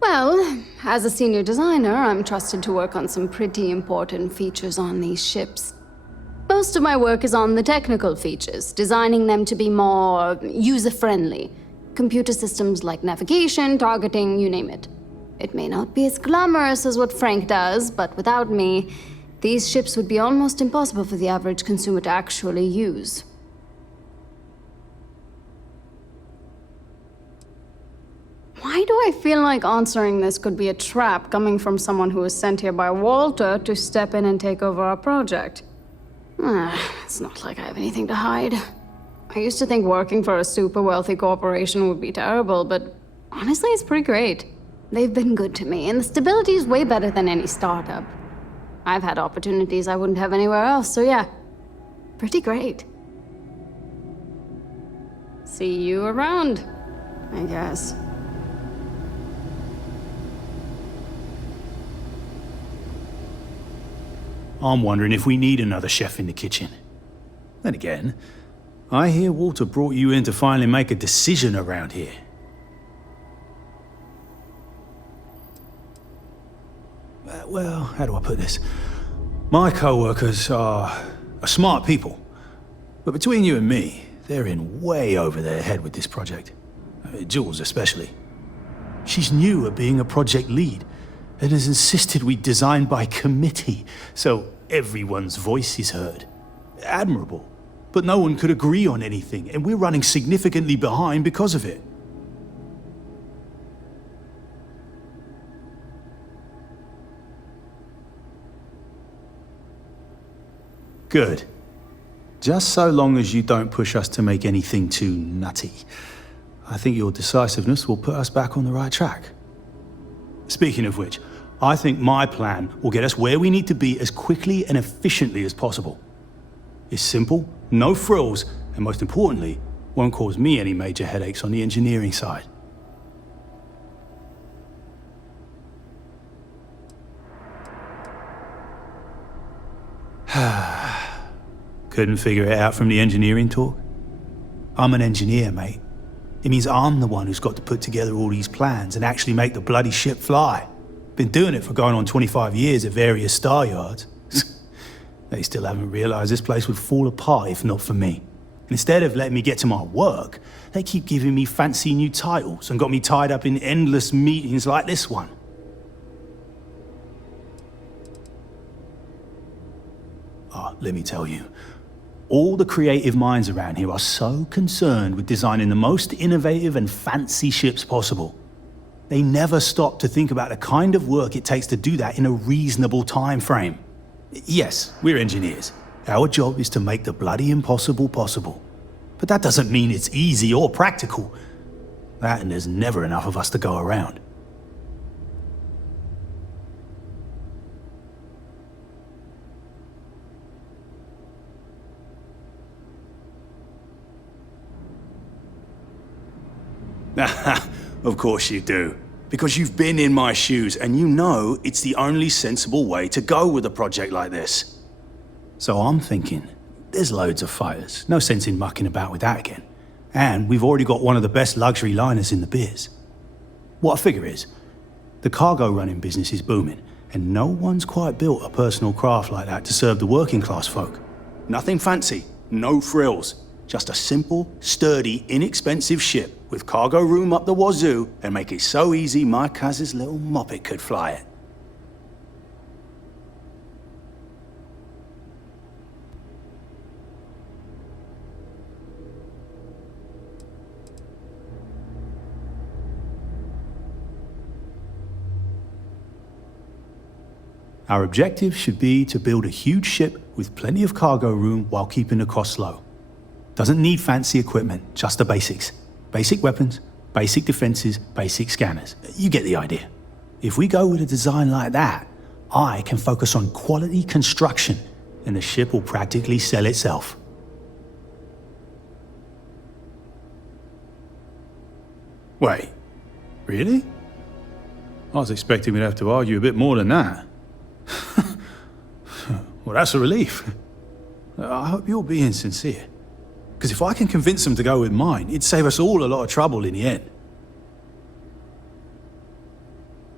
Well, as a senior designer, I'm trusted to work on some pretty important features on these ships. Most of my work is on the technical features, designing them to be more user-friendly. Computer systems like navigation, targeting, you name it. It may not be as glamorous as what Frank does, but without me, these ships would be almost impossible for the average consumer to actually use. Why do I feel like answering this could be a trap coming from someone who was sent here by Walter to step in and take over our project? It's not like I have anything to hide. I used to think working for a super wealthy corporation would be terrible, but honestly, it's pretty great. They've been good to me, and the stability is way better than any startup. I've had opportunities I wouldn't have anywhere else, so yeah, pretty great. See you around, I guess. I'm wondering if we need another chef in the kitchen. Then again, I hear Walter brought you in to finally make a decision around here. Well, how do I put this? My co-workers are smart people. But between you and me, they're in way over their head with this project. Jules especially. She's new at being a project lead, and has insisted we design by committee, so everyone's voice is heard. Admirable. But no one could agree on anything, and we're running significantly behind because of it. Good. Just so long as you don't push us to make anything too nutty. I think your decisiveness will put us back on the right track. Speaking of which, I think my plan will get us where we need to be as quickly and efficiently as possible. It's simple, no frills, and most importantly, won't cause me any major headaches on the engineering side. Couldn't figure it out from the engineering talk? I'm an engineer, mate. It means I'm the one who's got to put together all these plans and actually make the bloody ship fly. Been doing it for going on 25 years at various star yards. They still haven't realized this place would fall apart if not for me. Instead of letting me get to my work, they keep giving me fancy new titles and got me tied up in endless meetings like this one. Let me tell you, all the creative minds around here are so concerned with designing the most innovative and fancy ships possible. They never stop to think about the kind of work it takes to do that in a reasonable time frame. Yes, we're engineers. Our job is to make the bloody impossible possible. But that doesn't mean it's easy or practical. That and there's never enough of us to go around. Of course you do. Because you've been in my shoes and you know it's the only sensible way to go with a project like this. So I'm thinking, there's loads of fighters. No sense in mucking about with that again. And we've already got one of the best luxury liners in the biz. What I figure is, the cargo running business is booming, and no one's quite built a personal craft like that to serve the working class folk. Nothing fancy, no frills. Just a simple, sturdy, inexpensive ship with cargo room up the wazoo and make it so easy my cousin's little moppet could fly it. Our objective should be to build a huge ship with plenty of cargo room while keeping the costs low. Doesn't need fancy equipment, just the basics. Basic weapons, basic defenses, basic scanners. You get the idea. If we go with a design like that, I can focus on quality construction, and the ship will practically sell itself. Wait, really? I was expecting we'd have to argue a bit more than that. Well, that's a relief. I hope you're being sincere. Because if I can convince them to go with mine, it'd save us all a lot of trouble in the end.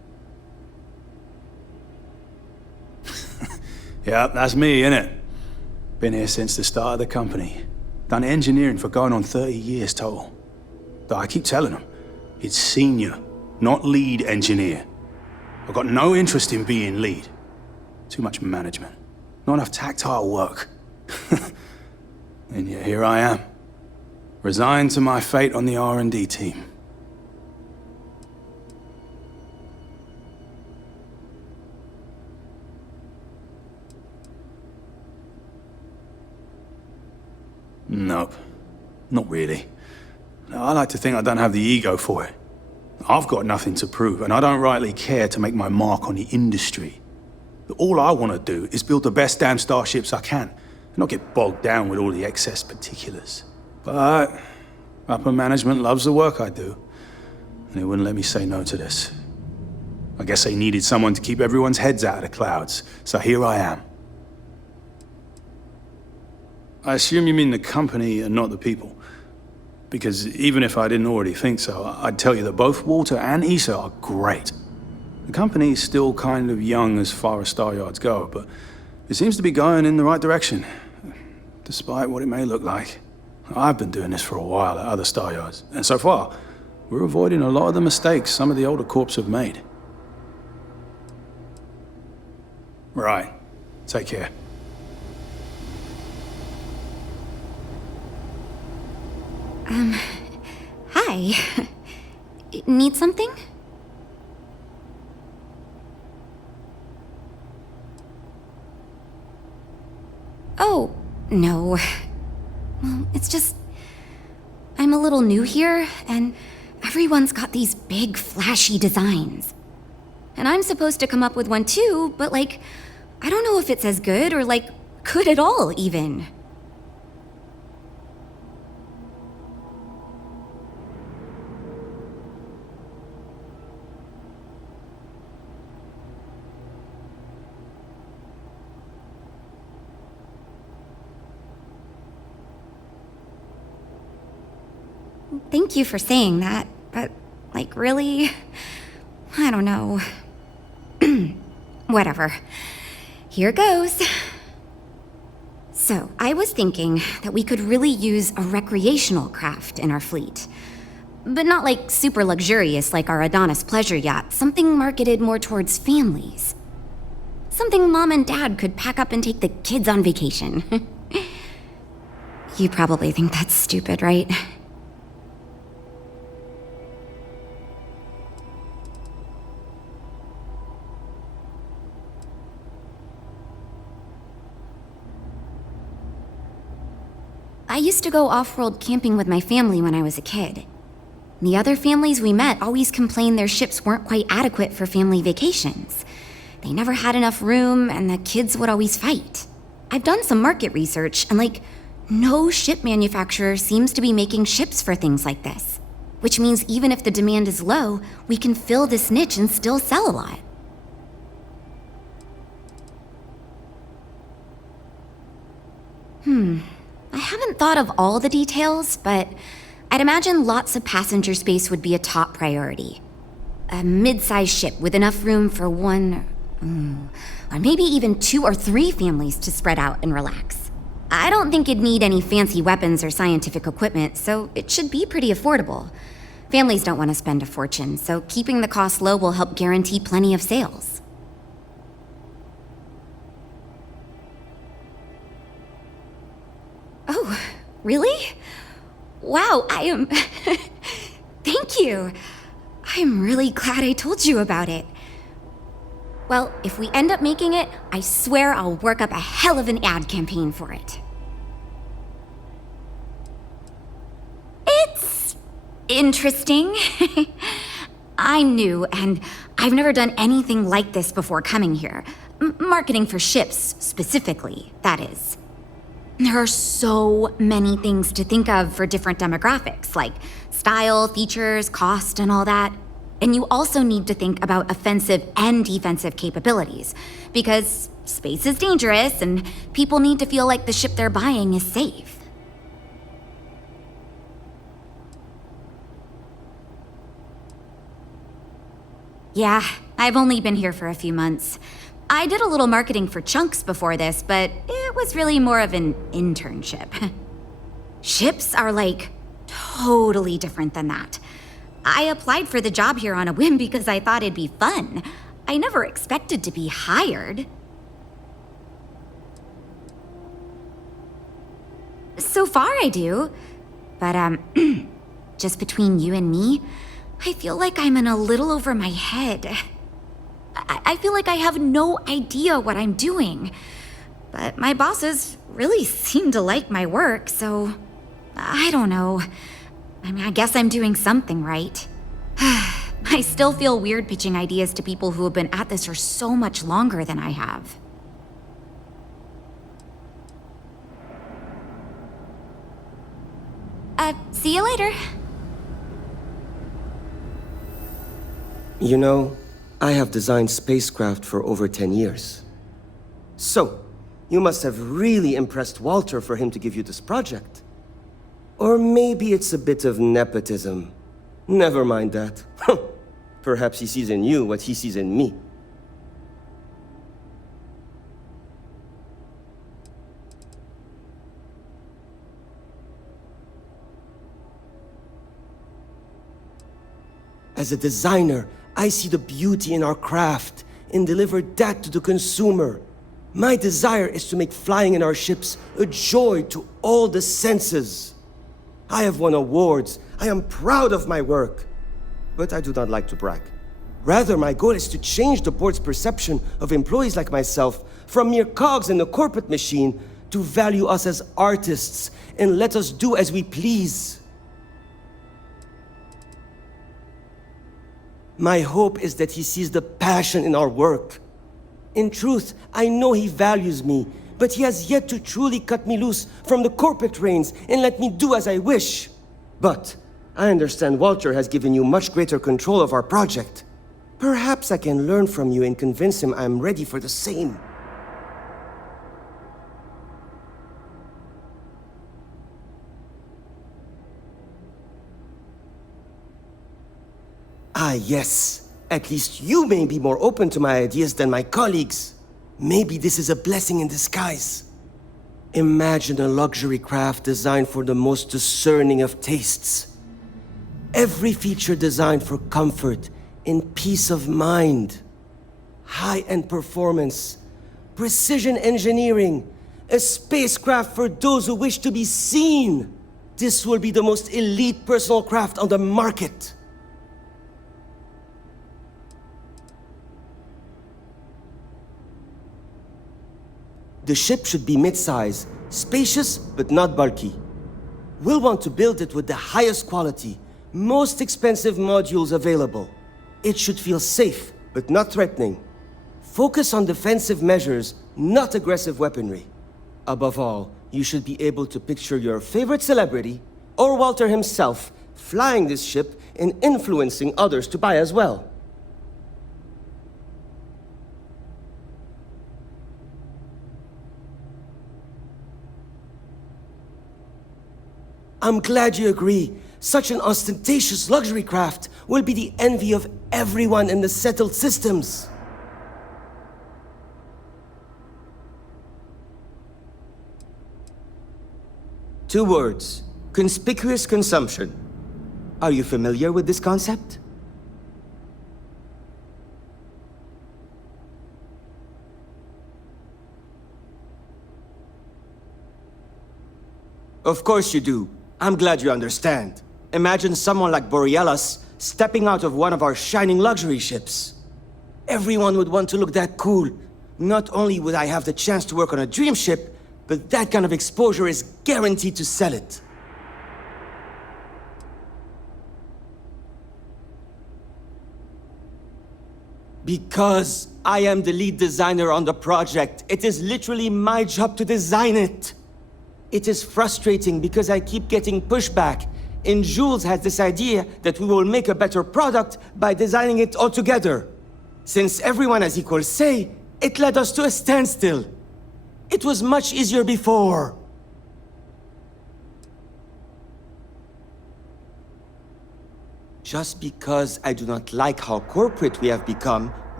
Yeah, that's me, innit? Been here since the start of the company. Done engineering for going on 30 years total. Though I keep telling them, it's senior, not lead engineer. I've got no interest in being lead. Too much management. Not enough tactile work. And yet here I am. Resigned to my fate on the R&D team. Nope. Not really. I like to think I don't have the ego for it. I've got nothing to prove, and I don't rightly care to make my mark on the industry. All I want to do is build the best damn starships I can, and not get bogged down with all the excess particulars. But upper management loves the work I do, and they wouldn't let me say no to this. I guess they needed someone to keep everyone's heads out of the clouds, so here I am. I assume you mean the company and not the people. Because even if I didn't already think so, I'd tell you that both Walter and Issa are great. The company's still kind of young as far as Star Yards go, but it seems to be going in the right direction, despite what it may look like. I've been doing this for a while at other Star Yards, and so far, we're avoiding a lot of the mistakes some of the older corps have made. Right. Take care. Hi. Need something? Oh, no. Well, it's just... I'm a little new here, and everyone's got these big, flashy designs. And I'm supposed to come up with one too, but like, I don't know if it's as good or like, good at all, even. Thank you for saying that, but, like, really? I don't know. Whatever. Here goes. So, I was thinking that we could really use a recreational craft in our fleet. But not like super luxurious like our Adonis pleasure yacht, something marketed more towards families. Something Mom and Dad could pack up and take the kids on vacation. You probably think that's stupid, right? I used to go off-world camping with my family when I was a kid. The other families we met always complained their ships weren't quite adequate for family vacations. They never had enough room, and the kids would always fight. I've done some market research, and like, no ship manufacturer seems to be making ships for things like this. Which means even if the demand is low, we can fill this niche and still sell a lot. I haven't thought of all the details, but I'd imagine lots of passenger space would be a top priority. A mid-sized ship with enough room for one, or maybe even 2 or 3 families to spread out and relax. I don't think it'd need any fancy weapons or scientific equipment, so it should be pretty affordable. Families don't want to spend a fortune, so keeping the cost low will help guarantee plenty of sales. Oh, really? Wow, I am... Thank you. I'm really glad I told you about it. Well, if we end up making it, I swear I'll work up a hell of an ad campaign for it. It's... interesting. I'm new, and I've never done anything like this before coming here. Marketing for ships, specifically, that is. There are so many things to think of for different demographics, like style, features, cost, and all that. And you also need to think about offensive and defensive capabilities, because space is dangerous and people need to feel like the ship they're buying is safe. Yeah, I've only been here for a few months. I did a little marketing for Chunks before this, but it was really more of an internship. Ships are like totally different than that. I applied for the job here on a whim because I thought it'd be fun. I never expected to be hired. So far I do, but just between you and me, I feel like I'm in a little over my head. I feel like I have no idea what I'm doing. But my bosses really seem to like my work, so I don't know. I mean, I guess I'm doing something right. I still feel weird pitching ideas to people who have been at this for so much longer than I have. See you later. You know, I have designed spacecraft for over 10 years. So, you must have really impressed Walter for him to give you this project. Or maybe it's a bit of nepotism. Never mind that. Perhaps he sees in you what he sees in me. As a designer, I see the beauty in our craft and deliver that to the consumer. My desire is to make flying in our ships a joy to all the senses. I have won awards. I am proud of my work. But I do not like to brag. Rather, my goal is to change the board's perception of employees like myself from mere cogs in the corporate machine to value us as artists and let us do as we please. My hope is that he sees the passion in our work. In truth, I know he values me, but he has yet to truly cut me loose from the corporate reins and let me do as I wish. But I understand Walter has given you much greater control of our project. Perhaps I can learn from you and convince him I'm ready for the same. Ah, yes. At least you may be more open to my ideas than my colleagues. Maybe this is a blessing in disguise. Imagine a luxury craft designed for the most discerning of tastes. Every feature designed for comfort and peace of mind. High-end performance, precision engineering, a spacecraft for those who wish to be seen. This will be the most elite personal craft on the market. The ship should be mid-size, spacious but not bulky. We'll want to build it with the highest quality, most expensive modules available. It should feel safe but not threatening. Focus on defensive measures, not aggressive weaponry. Above all, you should be able to picture your favorite celebrity, or Walter himself, flying this ship and influencing others to buy as well. I'm glad you agree. Such an ostentatious luxury craft will be the envy of everyone in the settled systems. Two words: conspicuous consumption. Are you familiar with this concept? Of course you do. I'm glad you understand. Imagine someone like Borealis stepping out of one of our shining luxury ships. Everyone would want to look that cool. Not only would I have the chance to work on a dream ship, but that kind of exposure is guaranteed to sell it. Because I am the lead designer on the project, it is literally my job to design it. It is frustrating because I keep getting pushback, and Jules has this idea that we will make a better product by designing it all together. Since everyone has equal say, it led us to a standstill. It was much easier before. Just because I do not like how corporate we have become,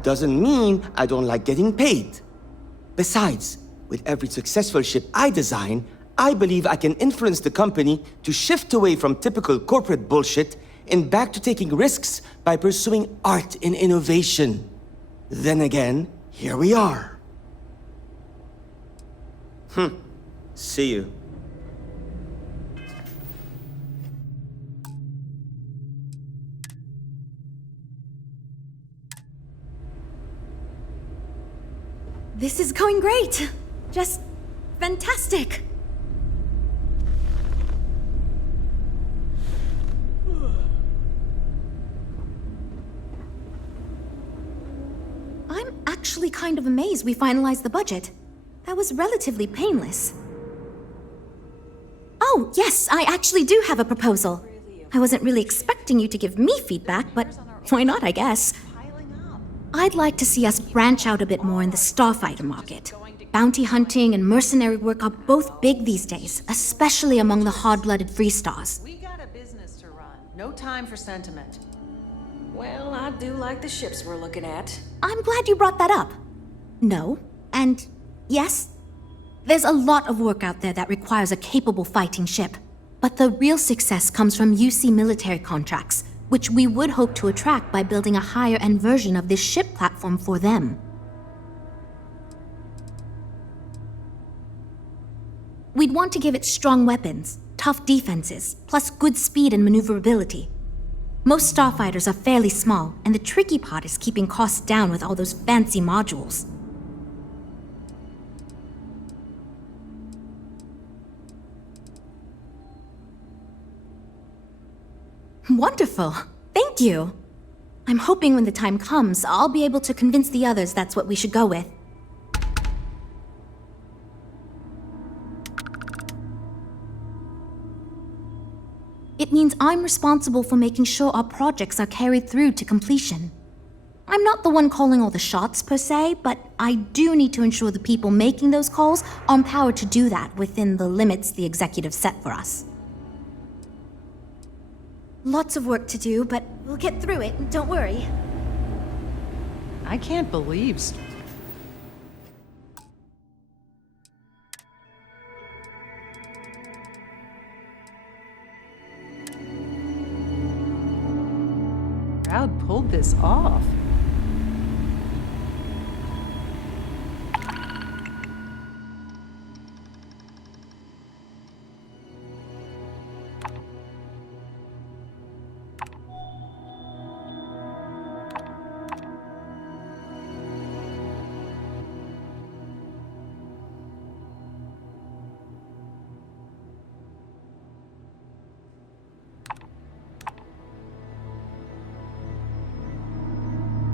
doesn't mean I don't like getting paid. Besides, with every successful ship I design, I believe I can influence the company to shift away from typical corporate bullshit and back to taking risks by pursuing art and innovation. Then again, here we are. See you. This is going great. Just fantastic. I'm actually kind of amazed we finalized the budget. That was relatively painless. Oh, yes, I actually do have a proposal. I wasn't really expecting you to give me feedback, but why not, I guess? I'd like to see us branch out a bit more in the starfighter market. Bounty hunting and mercenary work are both big these days, especially among the hard-blooded free stars. We got a business to run. No time for sentiment. Well, I do like the ships we're looking at. I'm glad you brought that up. No, and yes, there's a lot of work out there that requires a capable fighting ship. But the real success comes from UC military contracts, which we would hope to attract by building a higher-end version of this ship platform for them. We'd want to give it strong weapons, tough defenses, plus good speed and maneuverability. Most starfighters are fairly small, and the tricky part is keeping costs down with all those fancy modules. Wonderful. Thank you. I'm hoping when the time comes, I'll be able to convince the others that's what we should go with. It means I'm responsible for making sure our projects are carried through to completion. I'm not the one calling all the shots per se, but I do need to ensure the people making those calls are empowered to do that within the limits the executive set for us. Lots of work to do, but we'll get through it, don't worry. I can't believe... Stroud pulled this off.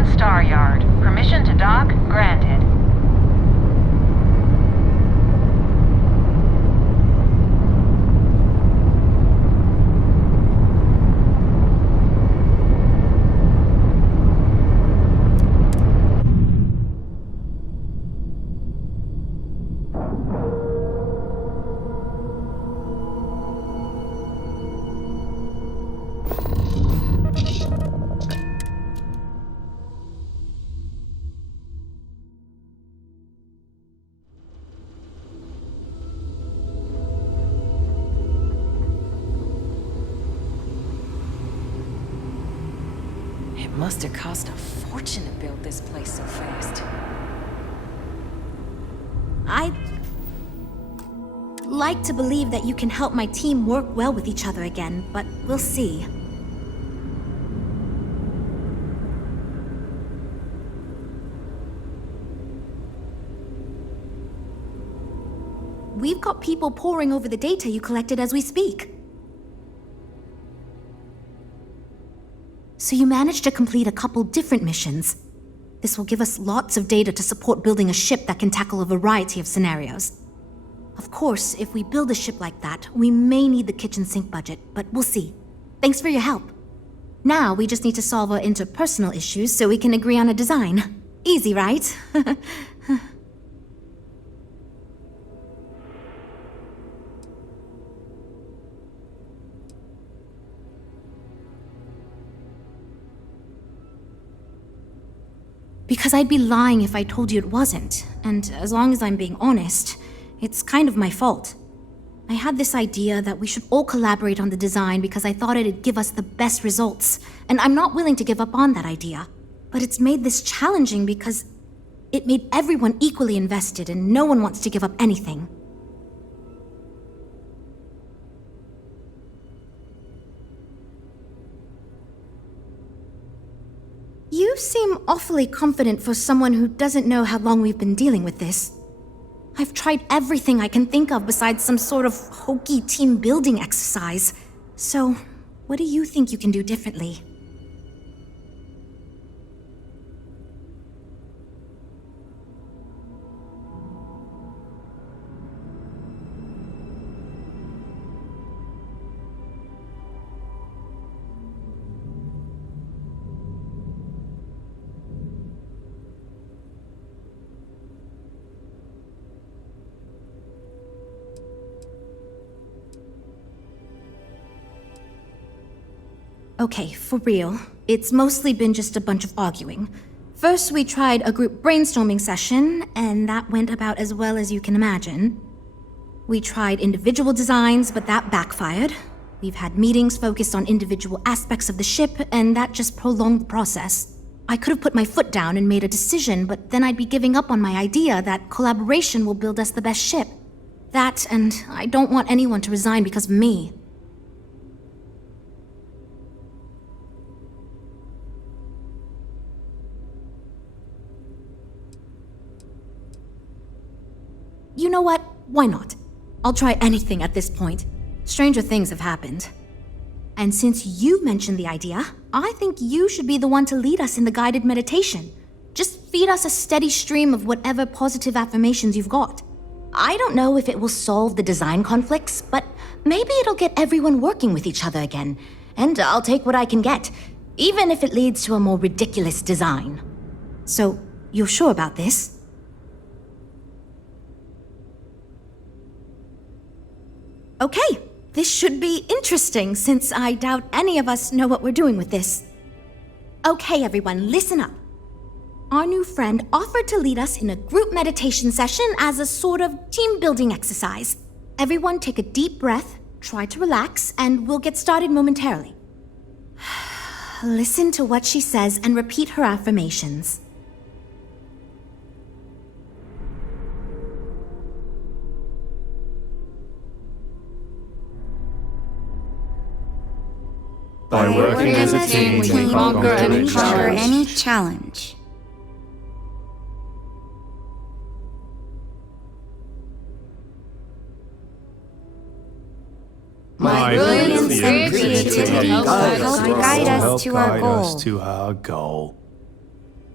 Scan Star Yard. Permission to dock granted. It must have cost a fortune to build this place so fast. I'd like to believe that you can help my team work well with each other again, but we'll see. We've got people poring over the data you collected as we speak. So you managed to complete a couple different missions. This will give us lots of data to support building a ship that can tackle a variety of scenarios. Of course, if we build a ship like that, we may need the kitchen sink budget, but we'll see. Thanks for your help. Now we just need to solve our interpersonal issues so we can agree on a design. Easy, right? Because I'd be lying if I told you it wasn't, and as long as I'm being honest, it's kind of my fault. I had this idea that we should all collaborate on the design because I thought it'd give us the best results, and I'm not willing to give up on that idea. But it's made this challenging because it made everyone equally invested and no one wants to give up anything. You seem awfully confident for someone who doesn't know how long we've been dealing with this. I've tried everything I can think of besides some sort of hokey team building exercise. So, what do you think you can do differently? Okay, for real. It's mostly been just a bunch of arguing. First, we tried a group brainstorming session, and that went about as well as you can imagine. We tried individual designs, but that backfired. We've had meetings focused on individual aspects of the ship, and that just prolonged the process. I could have put my foot down and made a decision, but then I'd be giving up on my idea that collaboration will build us the best ship. That, and I don't want anyone to resign because of me. You know what? Why not? I'll try anything at this point. Stranger things have happened. And since you mentioned the idea, I think you should be the one to lead us in the guided meditation. Just feed us a steady stream of whatever positive affirmations you've got. I don't know if it will solve the design conflicts, but maybe it'll get everyone working with each other again. And I'll take what I can get, even if it leads to a more ridiculous design. So, you're sure about this? Okay, this should be interesting since I doubt any of us know what we're doing with this. Okay, everyone, listen up. Our new friend offered to lead us in a group meditation session as a sort of team-building exercise. Everyone take a deep breath, try to relax, and we'll get started momentarily. Listen to what she says and repeat her affirmations. By working as a team, we can conquer any challenge. My brilliance and creativity help guide us to our goal. To our goal.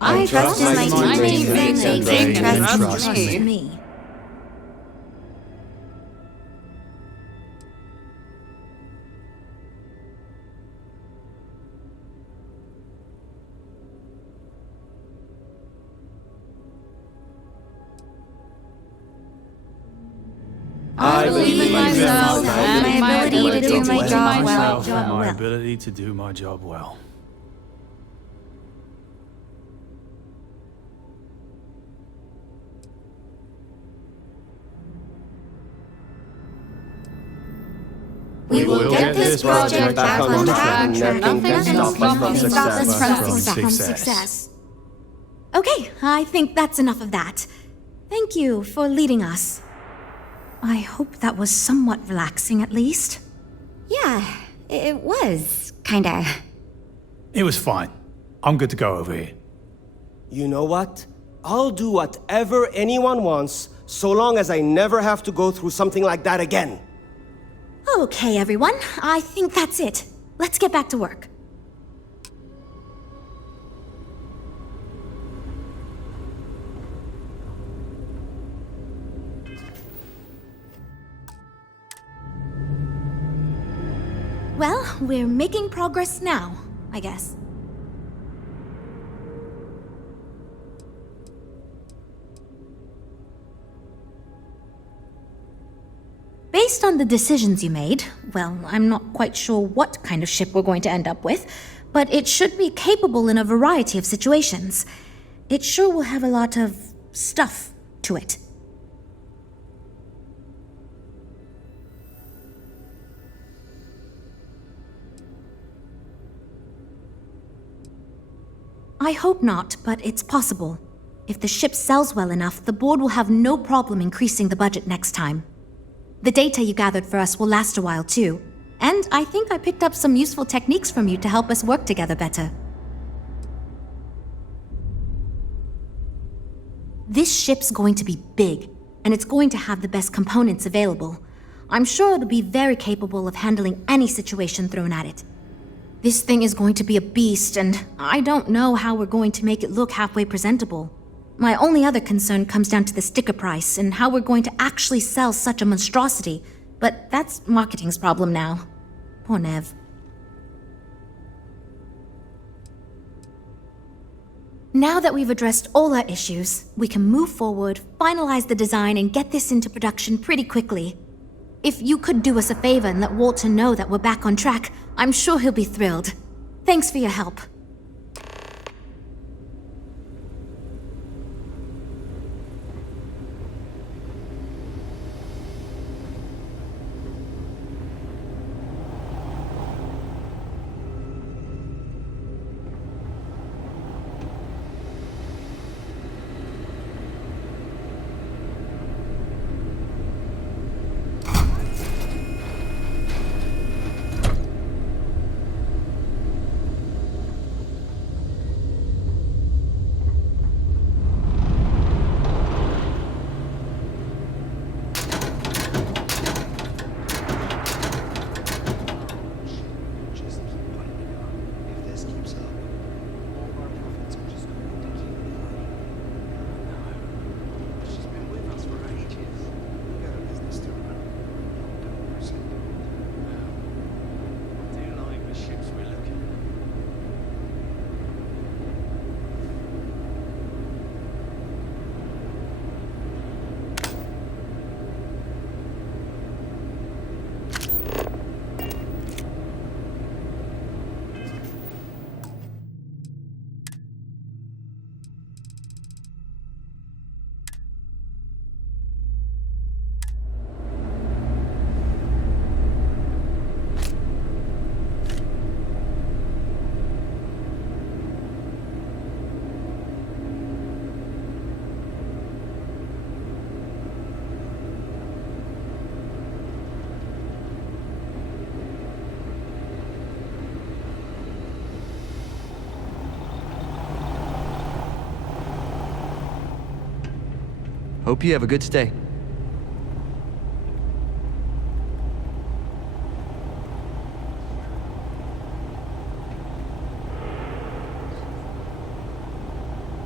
I trust my teammates and they trust me. me. I believe in myself and my ability to do my job well. My ability to do my job well. We will get this project back on track. Nothing can stop us from success. Okay, I think that's enough of that. Thank you for leading us. I hope that was somewhat relaxing, at least. Yeah, it was, kinda. It was fine. I'm good to go over here. You know what? I'll do whatever anyone wants, so long as I never have to go through something like that again. Okay, everyone. I think that's it. Let's get back to work. Well, we're making progress now, I guess. Based on the decisions you made, well, I'm not quite sure what kind of ship we're going to end up with, but it should be capable in a variety of situations. It sure will have a lot of stuff to it. I hope not, but it's possible. If the ship sells well enough, the board will have no problem increasing the budget next time. The data you gathered for us will last a while too, and I think I picked up some useful techniques from you to help us work together better. This ship's going to be big, and it's going to have the best components available. I'm sure it'll be very capable of handling any situation thrown at it. This thing is going to be a beast, and I don't know how we're going to make it look halfway presentable. My only other concern comes down to the sticker price and how we're going to actually sell such a monstrosity, but that's marketing's problem now. Poor Nev. Now that we've addressed all our issues, we can move forward, finalize the design, and get this into production pretty quickly. If you could do us a favor and let Walter know that we're back on track, I'm sure he'll be thrilled. Thanks for your help. Hope you have a good stay.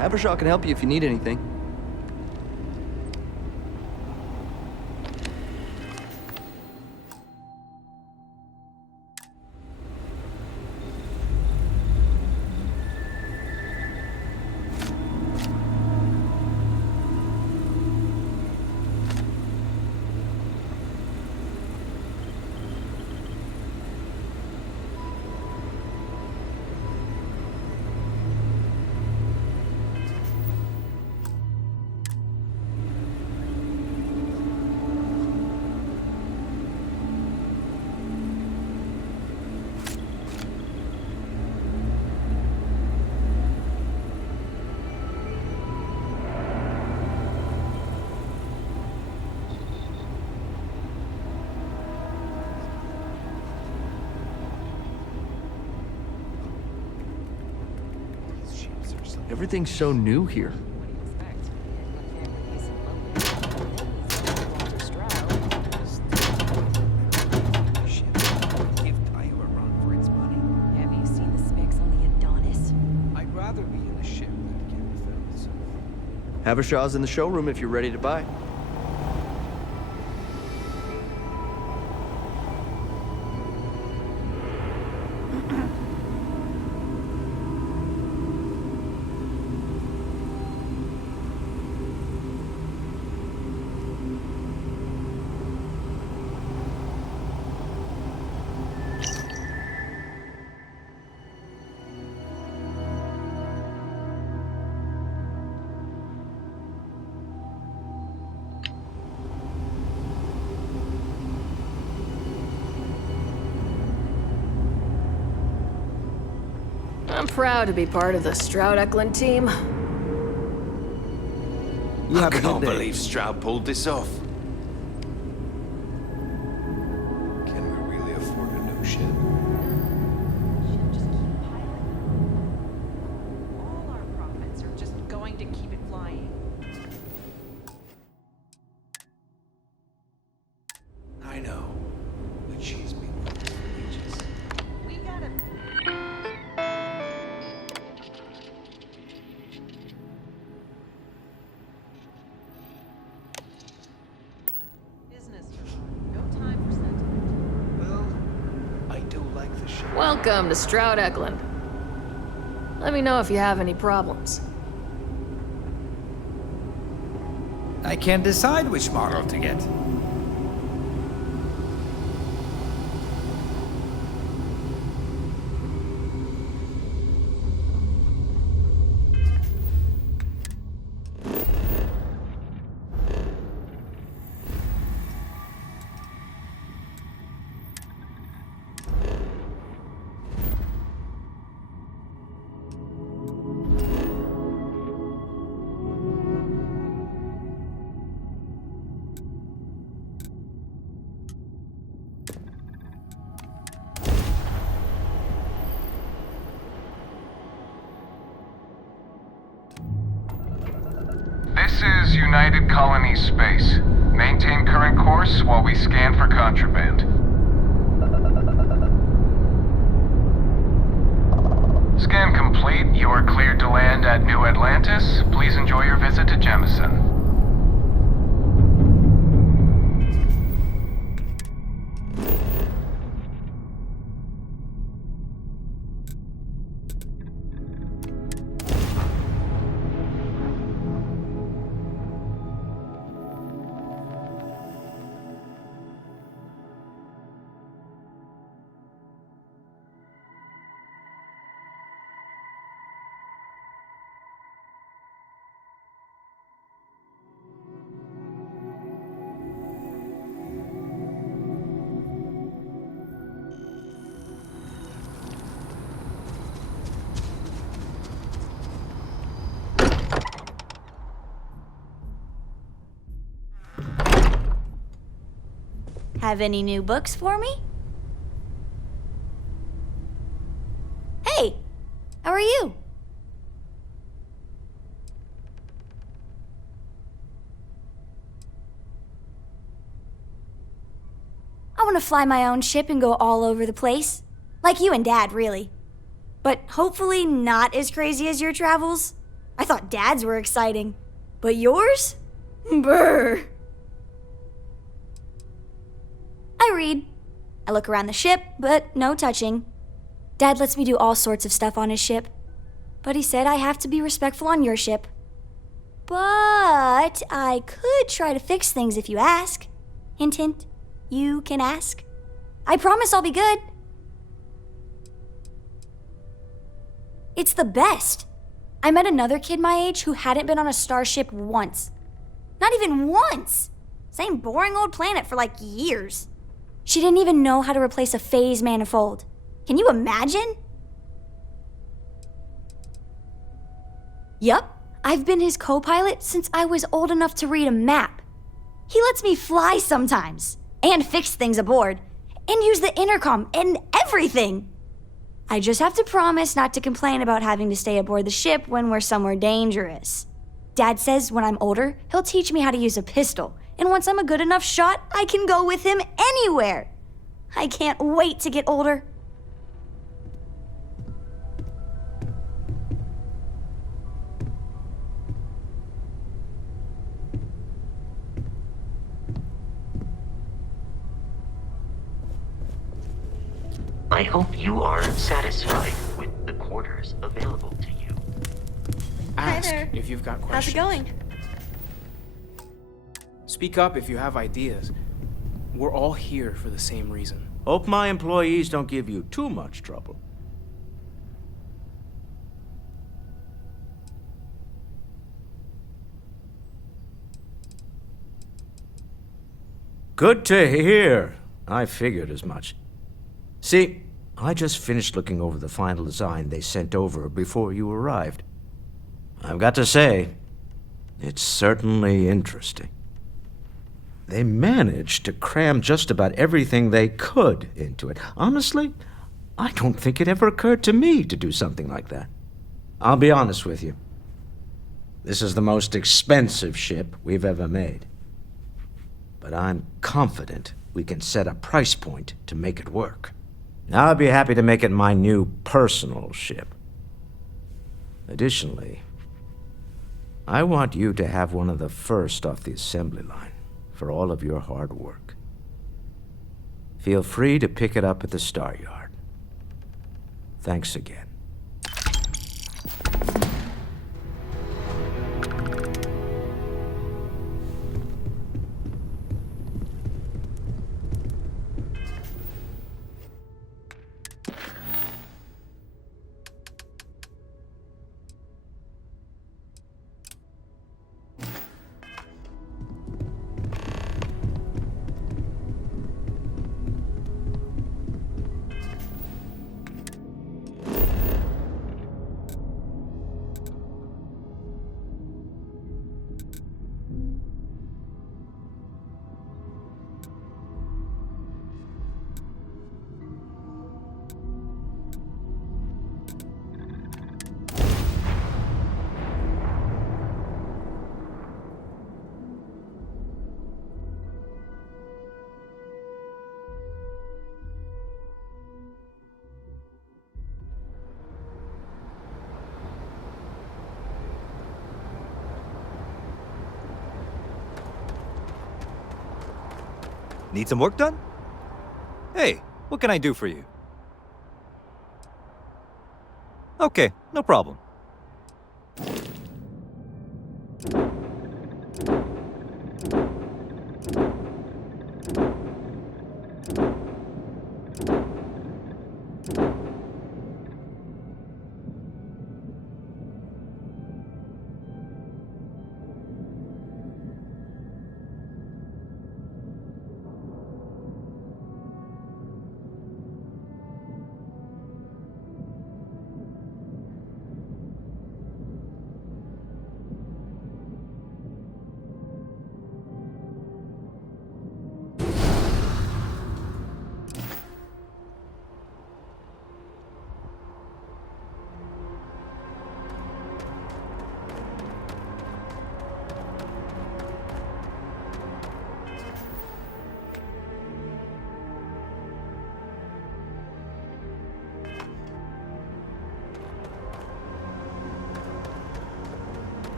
Havershaw can help you if you need anything. Everything's so new here. Havershaw's in the showroom if you're ready to buy. I'm proud to be part of the Stroud-Eklund team. I can't believe Stroud pulled this off. Can we really afford a new ship? All our profits are just going to keep it flying. I know, but she's been with us for ages. We gotta... Welcome to Stroud-Eklund. Let me know if you have any problems. I can't decide which model to get. This is United Colony Space. Maintain current course while we scan for contraband. Scan complete. You are cleared to land at New Atlantis. Please enjoy your visit to Jemison. Have any new books for me? Hey, how are you? I want to fly my own ship and go all over the place. Like you and Dad, really. But hopefully not as crazy as your travels. I thought Dad's were exciting. But yours? Brr. I read. I look around the ship, but no touching. Dad lets me do all sorts of stuff on his ship. But he said I have to be respectful on your ship. But I could try to fix things if you ask. Hint, hint. You can ask. I promise I'll be good. It's the best. I met another kid my age who hadn't been on a starship once. Not even once! Same boring old planet for like years. She didn't even know how to replace a phase manifold. Can you imagine? Yup, I've been his co-pilot since I was old enough to read a map. He lets me fly sometimes, and fix things aboard, and use the intercom and everything. I just have to promise not to complain about having to stay aboard the ship when we're somewhere dangerous. Dad says when I'm older, he'll teach me how to use a pistol, and once I'm a good enough shot, I can go with him anywhere. I can't wait to get older. I hope you are satisfied with the quarters available to you. Ask Hi there. if you've got questions. How's it going? Speak up if you have ideas. We're all here for the same reason. Hope my employees don't give you too much trouble. Good to hear. I figured as much. See, I just finished looking over the final design they sent over before you arrived. I've got to say, it's certainly interesting. They managed to cram just about everything they could into it. Honestly, I don't think it ever occurred to me to do something like that. I'll be honest with you. This is the most expensive ship we've ever made. But I'm confident we can set a price point to make it work. I'll be happy to make it my new personal ship. Additionally, I want you to have one of the first off the assembly line for all of your hard work. Feel free to pick it up at the Star Yard. Thanks again. Need some work done? Hey, what can I do for you? Okay, no problem.